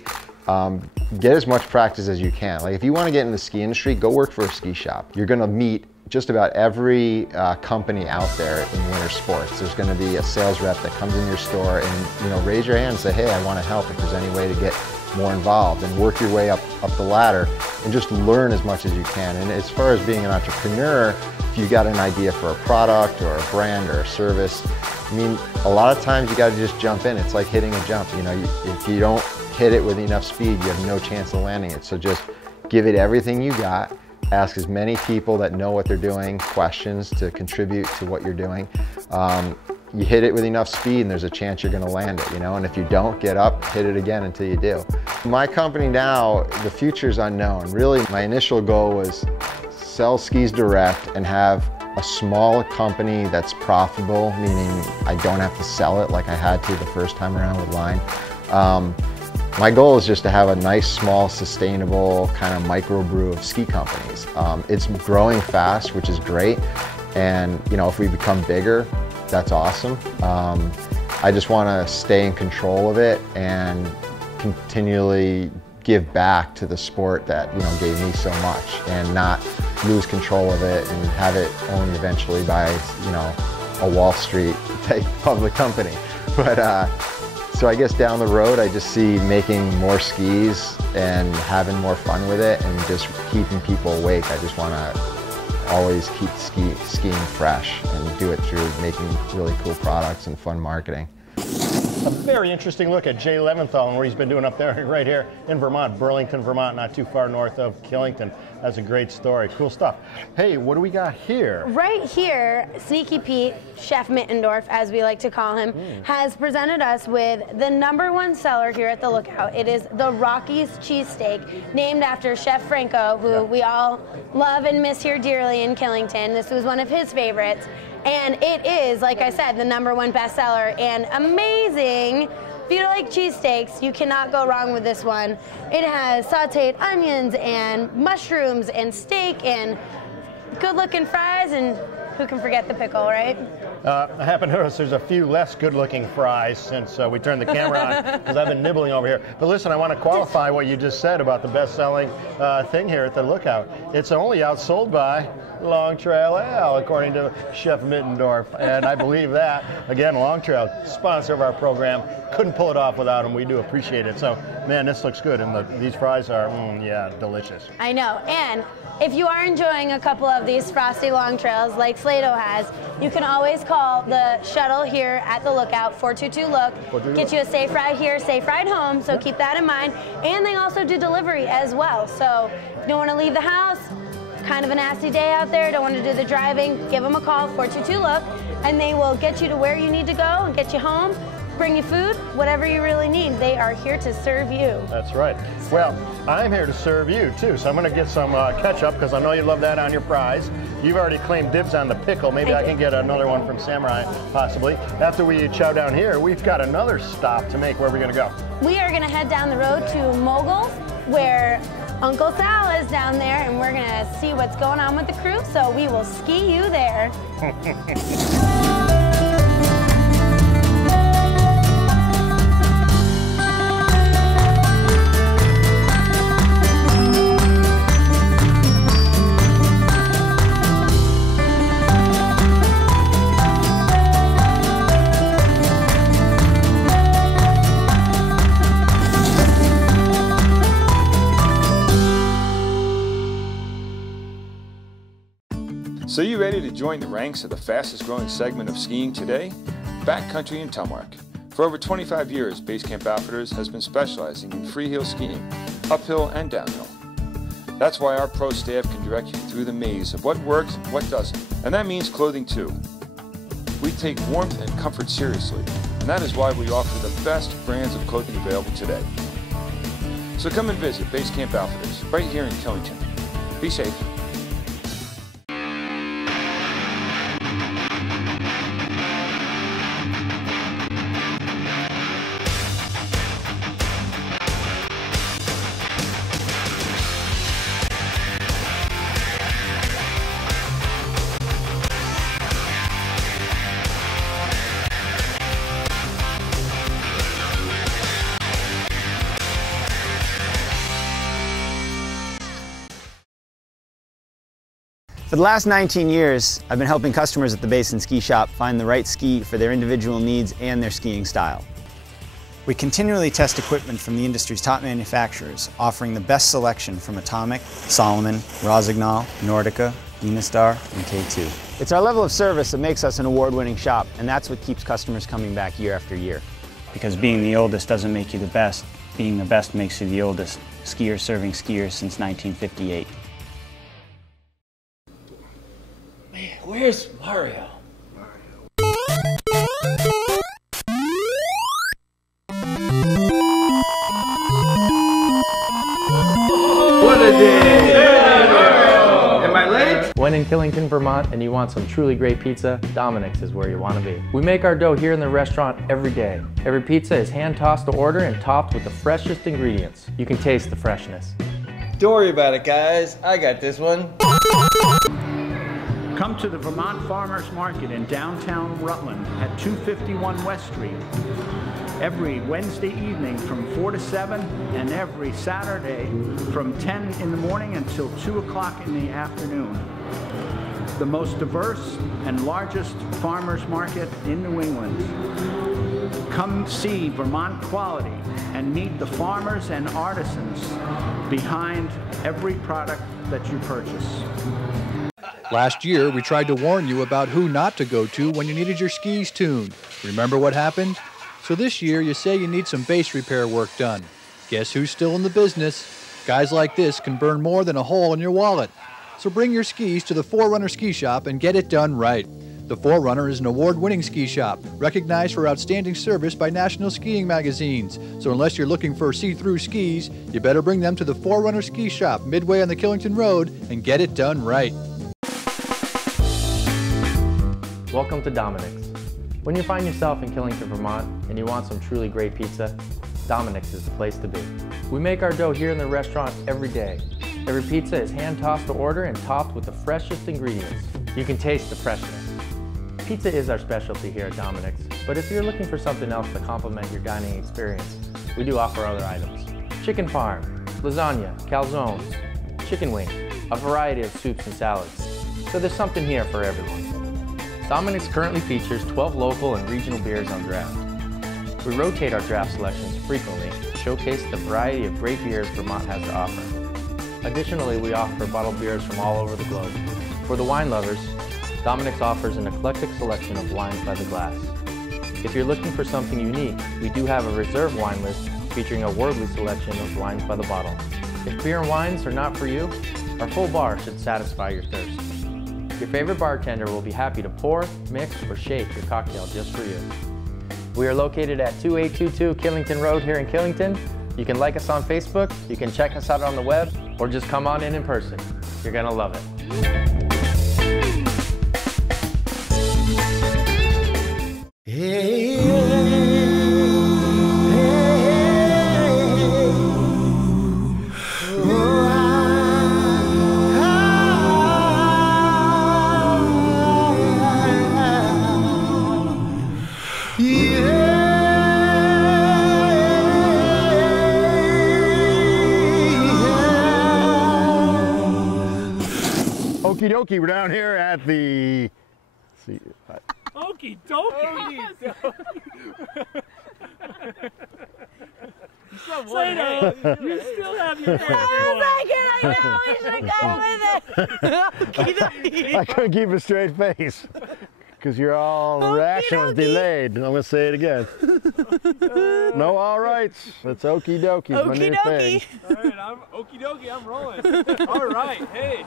Get as much practice as you can. Like, if you want to get in the ski industry, go work for a ski shop. You're going to meet just about every company out there in winter sports. There's going to be a sales rep that comes in your store and, you know, raise your hand and say, hey, I want to help if there's any way to get more involved, and work your way up the ladder and just learn as much as you can. And as far as being an entrepreneur, if you got an idea for a product or a brand or a service, I mean, a lot of times you got to just jump in. It's like hitting a jump. You know, if you don't hit it with enough speed, you have no chance of landing it. So just give it everything you got. Ask as many people that know what they're doing questions to contribute to what you're doing. You hit it with enough speed and there's a chance you're going to land it, you know, and if you don't, get up, hit it again until you do. My company now, the future's unknown. Really, my initial goal was sell skis direct and have a small company that's profitable, meaning I don't have to sell it like I had to the first time around with Line. My goal is just to have a nice, small, sustainable kind of microbrew of ski companies. It's growing fast, which is great. And, you know, if we become bigger, that's awesome. I just want to stay in control of it and continually give back to the sport that, you know, gave me so much, and not lose control of it and have it owned eventually by, you know, a Wall Street type public company. But so I guess down the road, I just see making more skis and having more fun with it and just keeping people awake. I just want to always keep skiing fresh and do it through making really cool products and fun marketing. A very interesting look at Jay Levinthal and what he's been doing up there right here in Vermont, Burlington, Vermont, not too far north of Killington. That's a great story. Cool stuff. Hey, what do we got here? Right here, Sneaky Pete, Chef Mittendorf, as we like to call him, has presented us with the #1 seller here at the Lookout. It is the Rockies cheesesteak, named after Chef Franco, who we all love and miss here dearly in Killington. This was one of his favorites. And it is, like I said, the #1 bestseller and amazing. If you like cheesesteaks, you cannot go wrong with this one. It has sauteed onions and mushrooms and steak and good-looking fries, and who can forget the pickle, right? I happen to notice there's a few less good-looking fries since we turned the camera on, because I've been nibbling over here. But listen, I want to qualify what you just said about the best-selling thing here at the Lookout. It's only outsold by Long Trail Ale, according to Chef Mittendorf, and I believe that. Again, Long Trail, sponsor of our program. Couldn't pull it off without him. We do appreciate it. So, man, this looks good, and these fries are, yeah, delicious. I know, and if you are enjoying a couple of these frosty Long Trails like Slato has, you can always call the shuttle here at the Lookout, 422-LOOK. Get you a safe ride here, safe ride home, so keep that in mind. And they also do delivery as well. So if you don't want to leave the house, kind of a nasty day out there, don't want to do the driving, give them a call, 422-LOOK, and they will get you to where you need to go and get you home, bring you food, whatever you really need. They are here to serve you. That's right. Well, I'm here to serve you too, so I'm going to get some ketchup because I know you love that on your fries. You've already claimed dibs on the pickle. Maybe I can get another one from Samurai, possibly. After we chow down here, we've got another stop to make. Where are we going to go? We are going to head down the road to Moguls, where Uncle Sal is down there, and we're going to see what's going on with the crew, so we will ski you there. So you ready to join the ranks of the fastest growing segment of skiing today? Backcountry and Telemark. For over 25 years, Basecamp Outfitters has been specializing in freeheel skiing, uphill and downhill. That's why our pro staff can direct you through the maze of what works and what doesn't, and that means clothing too. We take warmth and comfort seriously, and that is why we offer the best brands of clothing available today. So come and visit Basecamp Outfitters right here in Killington. Be safe. For the last 19 years, I've been helping customers at the Basin Ski Shop find the right ski for their individual needs and their skiing style. We continually test equipment from the industry's top manufacturers, offering the best selection from Atomic, Salomon, Rosignol, Nordica, Dynastar, and K2. It's our level of service that makes us an award-winning shop, and that's what keeps customers coming back year after year. Because being the oldest doesn't make you the best. Being the best makes you the oldest. Skier serving skiers since 1958. Where's Mario? What a day! Am I late? When in Killington, Vermont, and you want some truly great pizza, Domenics is where you want to be. We make our dough here in the restaurant every day. Every pizza is hand-tossed to order and topped with the freshest ingredients. You can taste the freshness. Don't worry about it, guys. I got this one. Come to the Vermont Farmers Market in downtown Rutland at 251 West Street. Every Wednesday evening from 4 to 7 and every Saturday from 10 in the morning until 2 o'clock in the afternoon. The most diverse and largest farmers market in New England. Come see Vermont quality and meet the farmers and artisans behind every product that you purchase. Last year, we tried to warn you about who not to go to when you needed your skis tuned. Remember what happened? So this year, you say you need some base repair work done. Guess who's still in the business? Guys like this can burn more than a hole in your wallet. So bring your skis to the Forerunner Ski Shop and get it done right. The Forerunner is an award-winning ski shop, recognized for outstanding service by national skiing magazines. So unless you're looking for see-through skis, you better bring them to the Forerunner Ski Shop midway on the Killington Road and get it done right. Welcome to Domenics. When you find yourself in Killington, Vermont, and you want some truly great pizza, Domenics is the place to be. We make our dough here in the restaurant every day. Every pizza is hand-tossed to order and topped with the freshest ingredients. You can taste the freshness. Pizza is our specialty here at Domenics, but if you're looking for something else to complement your dining experience, we do offer other items. Chicken parm, lasagna, calzones, chicken wings, a variety of soups and salads. So there's something here for everyone. Domenics currently features 12 local and regional beers on draft. We rotate our draft selections frequently to showcase the variety of great beers Vermont has to offer. Additionally, we offer bottled beers from all over the globe. For the wine lovers, Domenics offers an eclectic selection of wines by the glass. If you're looking for something unique, we do have a reserve wine list featuring a worldly selection of wines by the bottle. If beer and wines are not for you, Our full bar should satisfy your thirst. Your favorite bartender will be happy to pour, mix, or shake your cocktail just for you. We are located at 2822 Killington Road here in Killington. You can like us on Facebook, you can check us out on the web, or just come on in person. You're gonna love it. Okie dokie, we're down here at the... See, Okie dokie. Say that. You still have your hair. I couldn't keep a straight face because your reaction was delayed. I'm going to say it again. No all rights. It's okie dokie. My new thing. All right, I'm okie dokie. I'm rolling. All right, hey.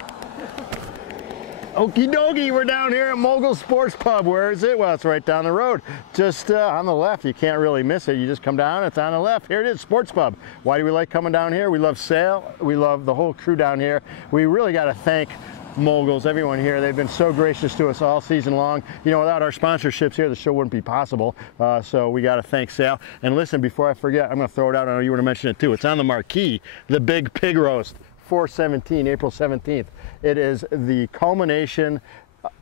Okie dokie, we're down here at Moguls Sports Pub. Where is it? Well, it's right down the road. Just on the left. You can't really miss it. You just come down, it's on the left. Here it is, Sports Pub. Why do we like coming down here? We love Sale. We love the whole crew down here. We really got to thank Moguls, everyone here. They've been so gracious to us all season long. You know, without our sponsorships here, the show wouldn't be possible. So we got to thank Sale. And listen, before I forget, I'm going to throw it out. I know you want to mention it too. It's on the marquee, the Big Pig Roast, 4/17, April 17th. It is the culmination,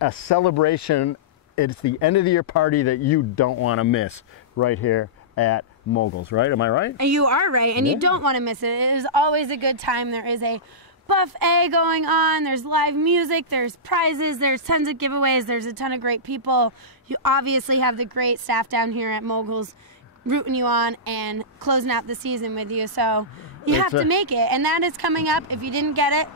a celebration. It's the end of the year party that you don't want to miss right here at Moguls, right? Am I right? You are right, and you don't want to miss it. It is always a good time. There is a buffet going on, there's live music, there's prizes, there's tons of giveaways, there's a ton of great people. You obviously have the great staff down here at Moguls rooting you on and closing out the season with you, so you have to make it. And that is coming up. If you didn't get it,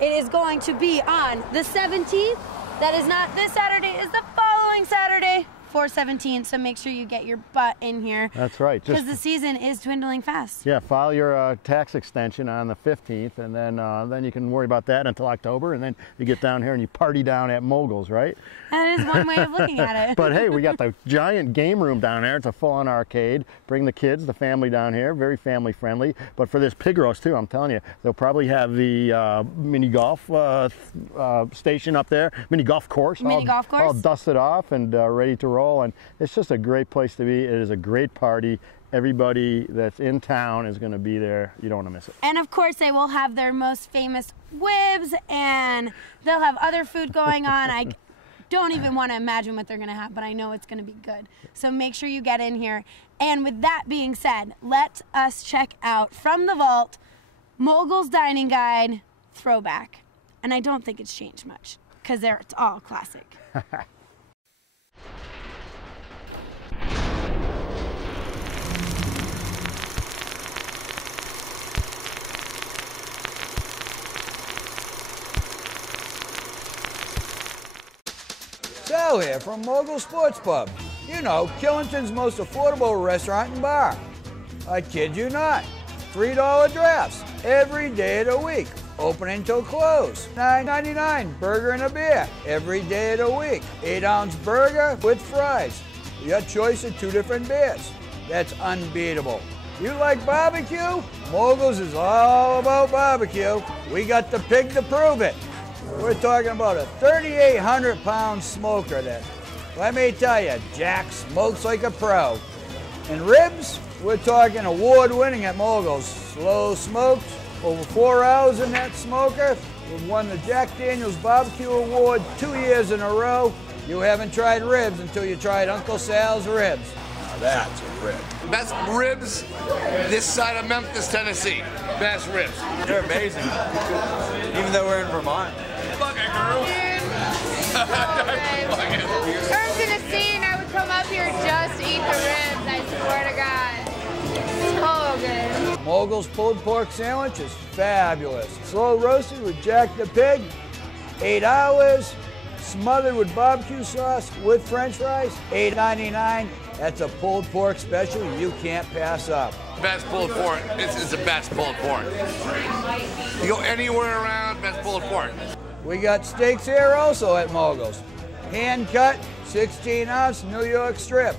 it is going to be on the 17th. That is not this Saturday, it's the following Saturday, 4/17, so make sure you get your butt in here. That's right. Because the season is dwindling fast. Yeah, file your tax extension on the 15th, and then you can worry about that until October, and then you get down here and you party down at Moguls, right? That is one way of looking at it. But hey, we got the giant game room down there. It's a full-on arcade. Bring the kids, the family down here. Very family friendly. But for this pig roast too, I'm telling you, they'll probably have the mini golf station up there, mini golf course, all dusted off and ready to roll. And it's just a great place to be. It is a great party. Everybody that's in town is going to be there. You don't want to miss it. And of course, they will have their most famous whibs, and they'll have other food going on. I don't even want to imagine what they're going to have, but I know it's going to be good. So make sure you get in here. And with that being said, let us check out from the vault Moguls Dining Guide Throwback. And I don't think it's changed much because it's all classic. Sal here from Moguls Sports Pub. You know, Killington's most affordable restaurant and bar. I kid you not. $3 drafts every day of the week. Open until close. $9.99 burger and a beer every day of the week. 8-ounce burger with fries. Your choice of 2 different beers. That's unbeatable. You like barbecue? Moguls is all about barbecue. We got the pig to prove it. We're talking about a 3,800-pound smoker that, let me tell you, Jack smokes like a pro. And ribs, we're talking award-winning at Moguls. Slow smoked, over 4 hours in that smoker. We've won the Jack Daniel's Barbecue Award 2 years in a row. You haven't tried ribs until you tried Uncle Sal's ribs. Now that's a rib. Best ribs this side of Memphis, Tennessee. Best ribs. They're amazing, even though we're in Vermont. Fuck it, girl. Earned in a scene, I would come up here just to eat the ribs, I swear to God. So good. Moguls pulled pork sandwich is fabulous. Slow roasted with Jack the Pig, 8 hours, smothered with barbecue sauce with French fries, $8.99. That's a pulled pork special you can't pass up. Best pulled pork. This is the best pulled pork. You go anywhere around, best pulled pork. We got steaks here also at Moguls. Hand cut, 16-ounce New York strip.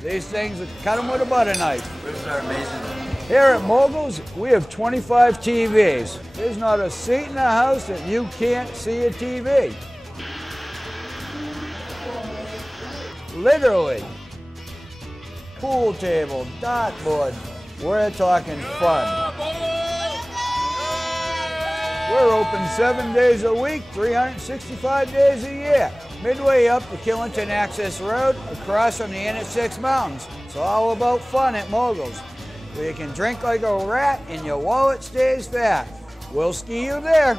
These things, cut them with a butter knife. Ribs are amazing. Here at Moguls, we have 25 TVs. There's not a seat in the house that you can't see a TV. Literally. Pool table, dartboard. We're talking fun. We're open 7 days a week, 365 days a year. Midway up the Killington Access Road, across from the Inner Six Mountains. It's all about fun at Moguls, where you can drink like a rat and your wallet stays fat. We'll ski you there.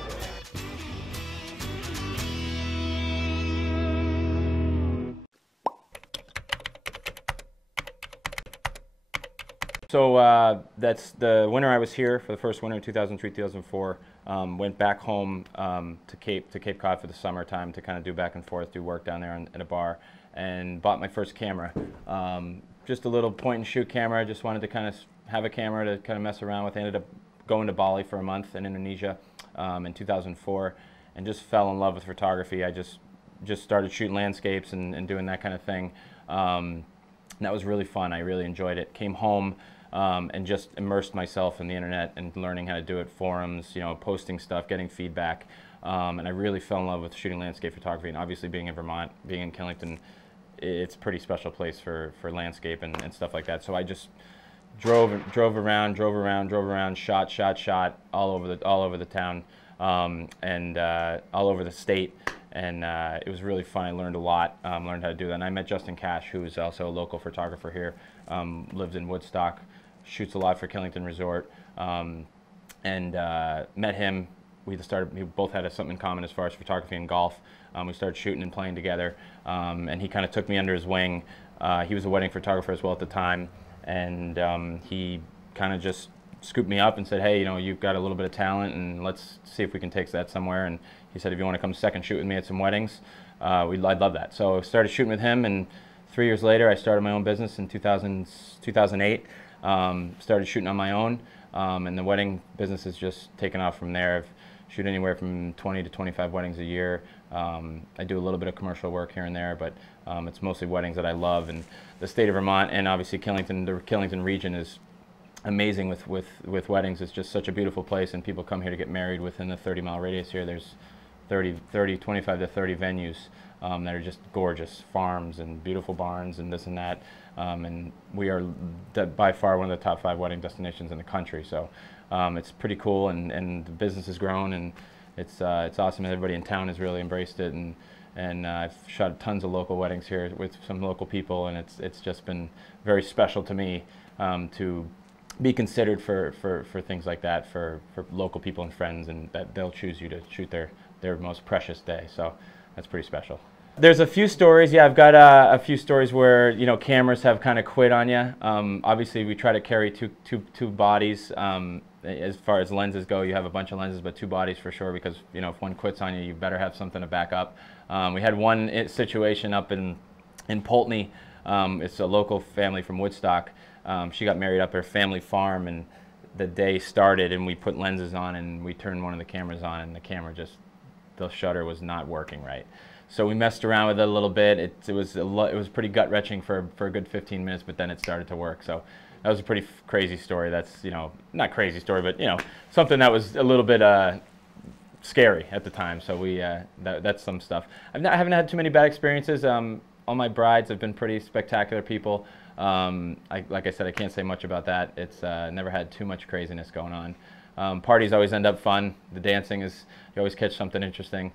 So that's the winter I was here for the first winter in 2003, 2004. Went back home to Cape Cod for the summertime to kind of do back and forth, do work down there at a bar, and bought my first camera. Just a little point and shoot camera. I just wanted to kind of have a camera to kind of mess around with. I ended up going to Bali for a month in Indonesia in 2004 and just fell in love with photography. I just started shooting landscapes and doing that kind of thing. And that was really fun. I really enjoyed it. Came home and just immersed myself in the internet and learning how to do it, forums, you know, posting stuff, getting feedback. And I really fell in love with shooting landscape photography. And obviously being in Vermont, being in Killington, it's a pretty special place for landscape and stuff like that. So I just drove around, shot all over the town and all over the state. And it was really fun. I learned a lot, learned how to do that. And I met Justin Cash, who is also a local photographer here, lives in Woodstock, shoots a lot for Killington Resort, and met him. We both had something in common as far as photography and golf. We started shooting and playing together, and he kind of took me under his wing. He was a wedding photographer as well at the time, and he kind of just scooped me up and said, hey, you know, you've got a little bit of talent, and let's see if we can take that somewhere. And he said, if you want to come second shoot with me at some weddings, I'd love that. So I started shooting with him, and 3 years later, I started my own business in 2008. Started shooting on my own, and the wedding business has just taken off from there. I've shoot anywhere from 20 to 25 weddings a year. I do a little bit of commercial work here and there, but it's mostly weddings that I love. And the state of Vermont, and obviously Killington, the Killington region is amazing with weddings. It's just such a beautiful place, and people come here to get married within the 30-mile radius here. There's 25 to 30 venues that are just gorgeous, farms and beautiful barns and this and that. And we are by far one of the top 5 wedding destinations in the country. So it's pretty cool, and the business has grown, and it's awesome. Everybody in town has really embraced it, and I've shot tons of local weddings here with some local people, and it's just been very special to me to be considered for things like that, for local people and friends, and that they'll choose you to shoot their most precious day. So that's pretty special. There's a few stories. Yeah, I've got a few stories where, you know, cameras have kind of quit on you. Obviously, we try to carry two bodies. As far as lenses go, you have a bunch of lenses, but 2 bodies for sure, because, you know, if one quits on you, you better have something to back up. We had one situation up in Pulteney. It's a local family from Woodstock. She got married up at her family farm, and the day started, and we put lenses on, and we turned one of the cameras on, and the camera just, the shutter was not working right. So we messed around with it a little bit. It was pretty gut-wrenching for a good 15 minutes, but then it started to work. So that was a pretty crazy story. That's, you know, not crazy story, but, you know, something that was a little bit scary at the time. So we that's some stuff. I haven't had too many bad experiences. All my brides have been pretty spectacular people. Like I said, I can't say much about that. It's never had too much craziness going on. Parties always end up fun. The dancing is, you always catch something interesting.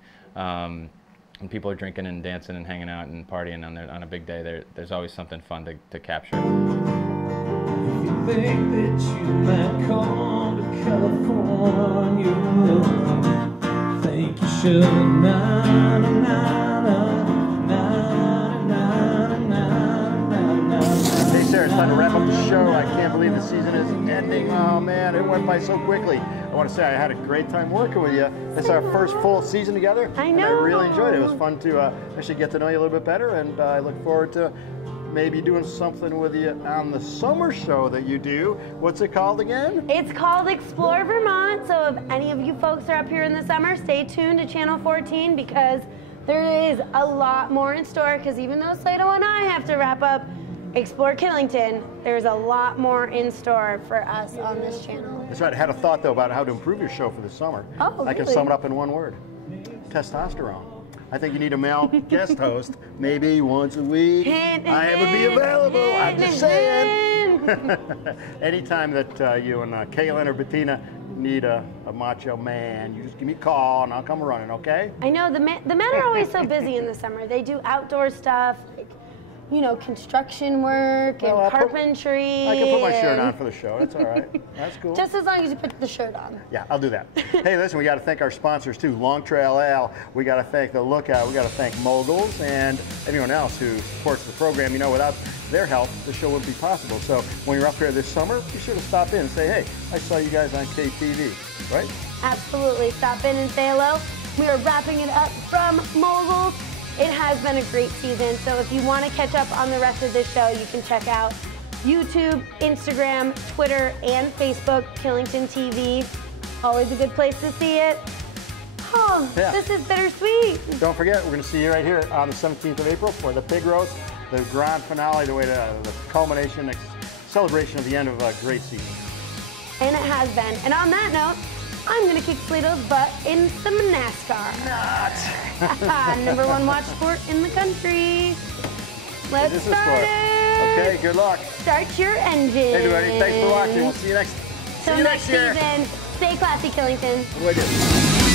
When people are drinking and dancing and hanging out and partying on a big day, there's always something fun to capture. If you think that you might come to California, think you should. Na, na, na, na, na, na, na. Hey Sarah, it's time to wrap up the show. I can't believe the season is ending. Oh man, it went by so quickly. I want to say I had a great time working with you. It's our first full season together. I know. And I really enjoyed it. It was fun to actually get to know you a little bit better, and I look forward to maybe doing something with you on the summer show that you do. What's it called again? It's called Explore Vermont. So if any of you folks are up here in the summer, stay tuned to Channel 14 because there is a lot more in store. Because even though Slato and I have to wrap up Explore Killington, there's a lot more in store for us on this channel. That's right. I had a thought, though, about how to improve your show for the summer. Oh, I can really? sum it up in one word. Testosterone. I think you need a male guest host, maybe once a week. I would be available. I'm just saying. Anytime that you and Kaylin or Bettina need a macho man, you just give me a call and I'll come running, okay? I know, the men are always so busy in the summer. They do outdoor stuff, like, you know, construction work and carpentry. I can put my shirt on for the show. That's all right. That's cool. Just as long as you put the shirt on. Yeah, I'll do that. Hey, listen, we got to thank our sponsors too. Long Trail Ale. We got to thank The Lookout. We got to thank Moguls and everyone else who supports the program. You know, without their help, the show wouldn't be possible. So when you're up here this summer, be sure to stop in and say, hey, I saw you guys on KTV, right? Absolutely. Stop in and say hello. We are wrapping it up from Moguls. It has been a great season, so if you want to catch up on the rest of this show, you can check out YouTube, Instagram, Twitter, and Facebook, Killington TV. Always a good place to see it. Oh, yeah. This is bittersweet. Don't forget, we're going to see you right here on the 17th of April for the pig roast, the grand finale, the culmination, celebration of the end of a great season. And it has been. And on that note, I'm going to kick Slato's butt in some NASCAR. #1 watch sport in the country. Let's start it. Okay, good luck. Start your engine. Hey, everybody, thanks for watching. We'll see you next Till next year. season. Stay classy, Killington. What do I do?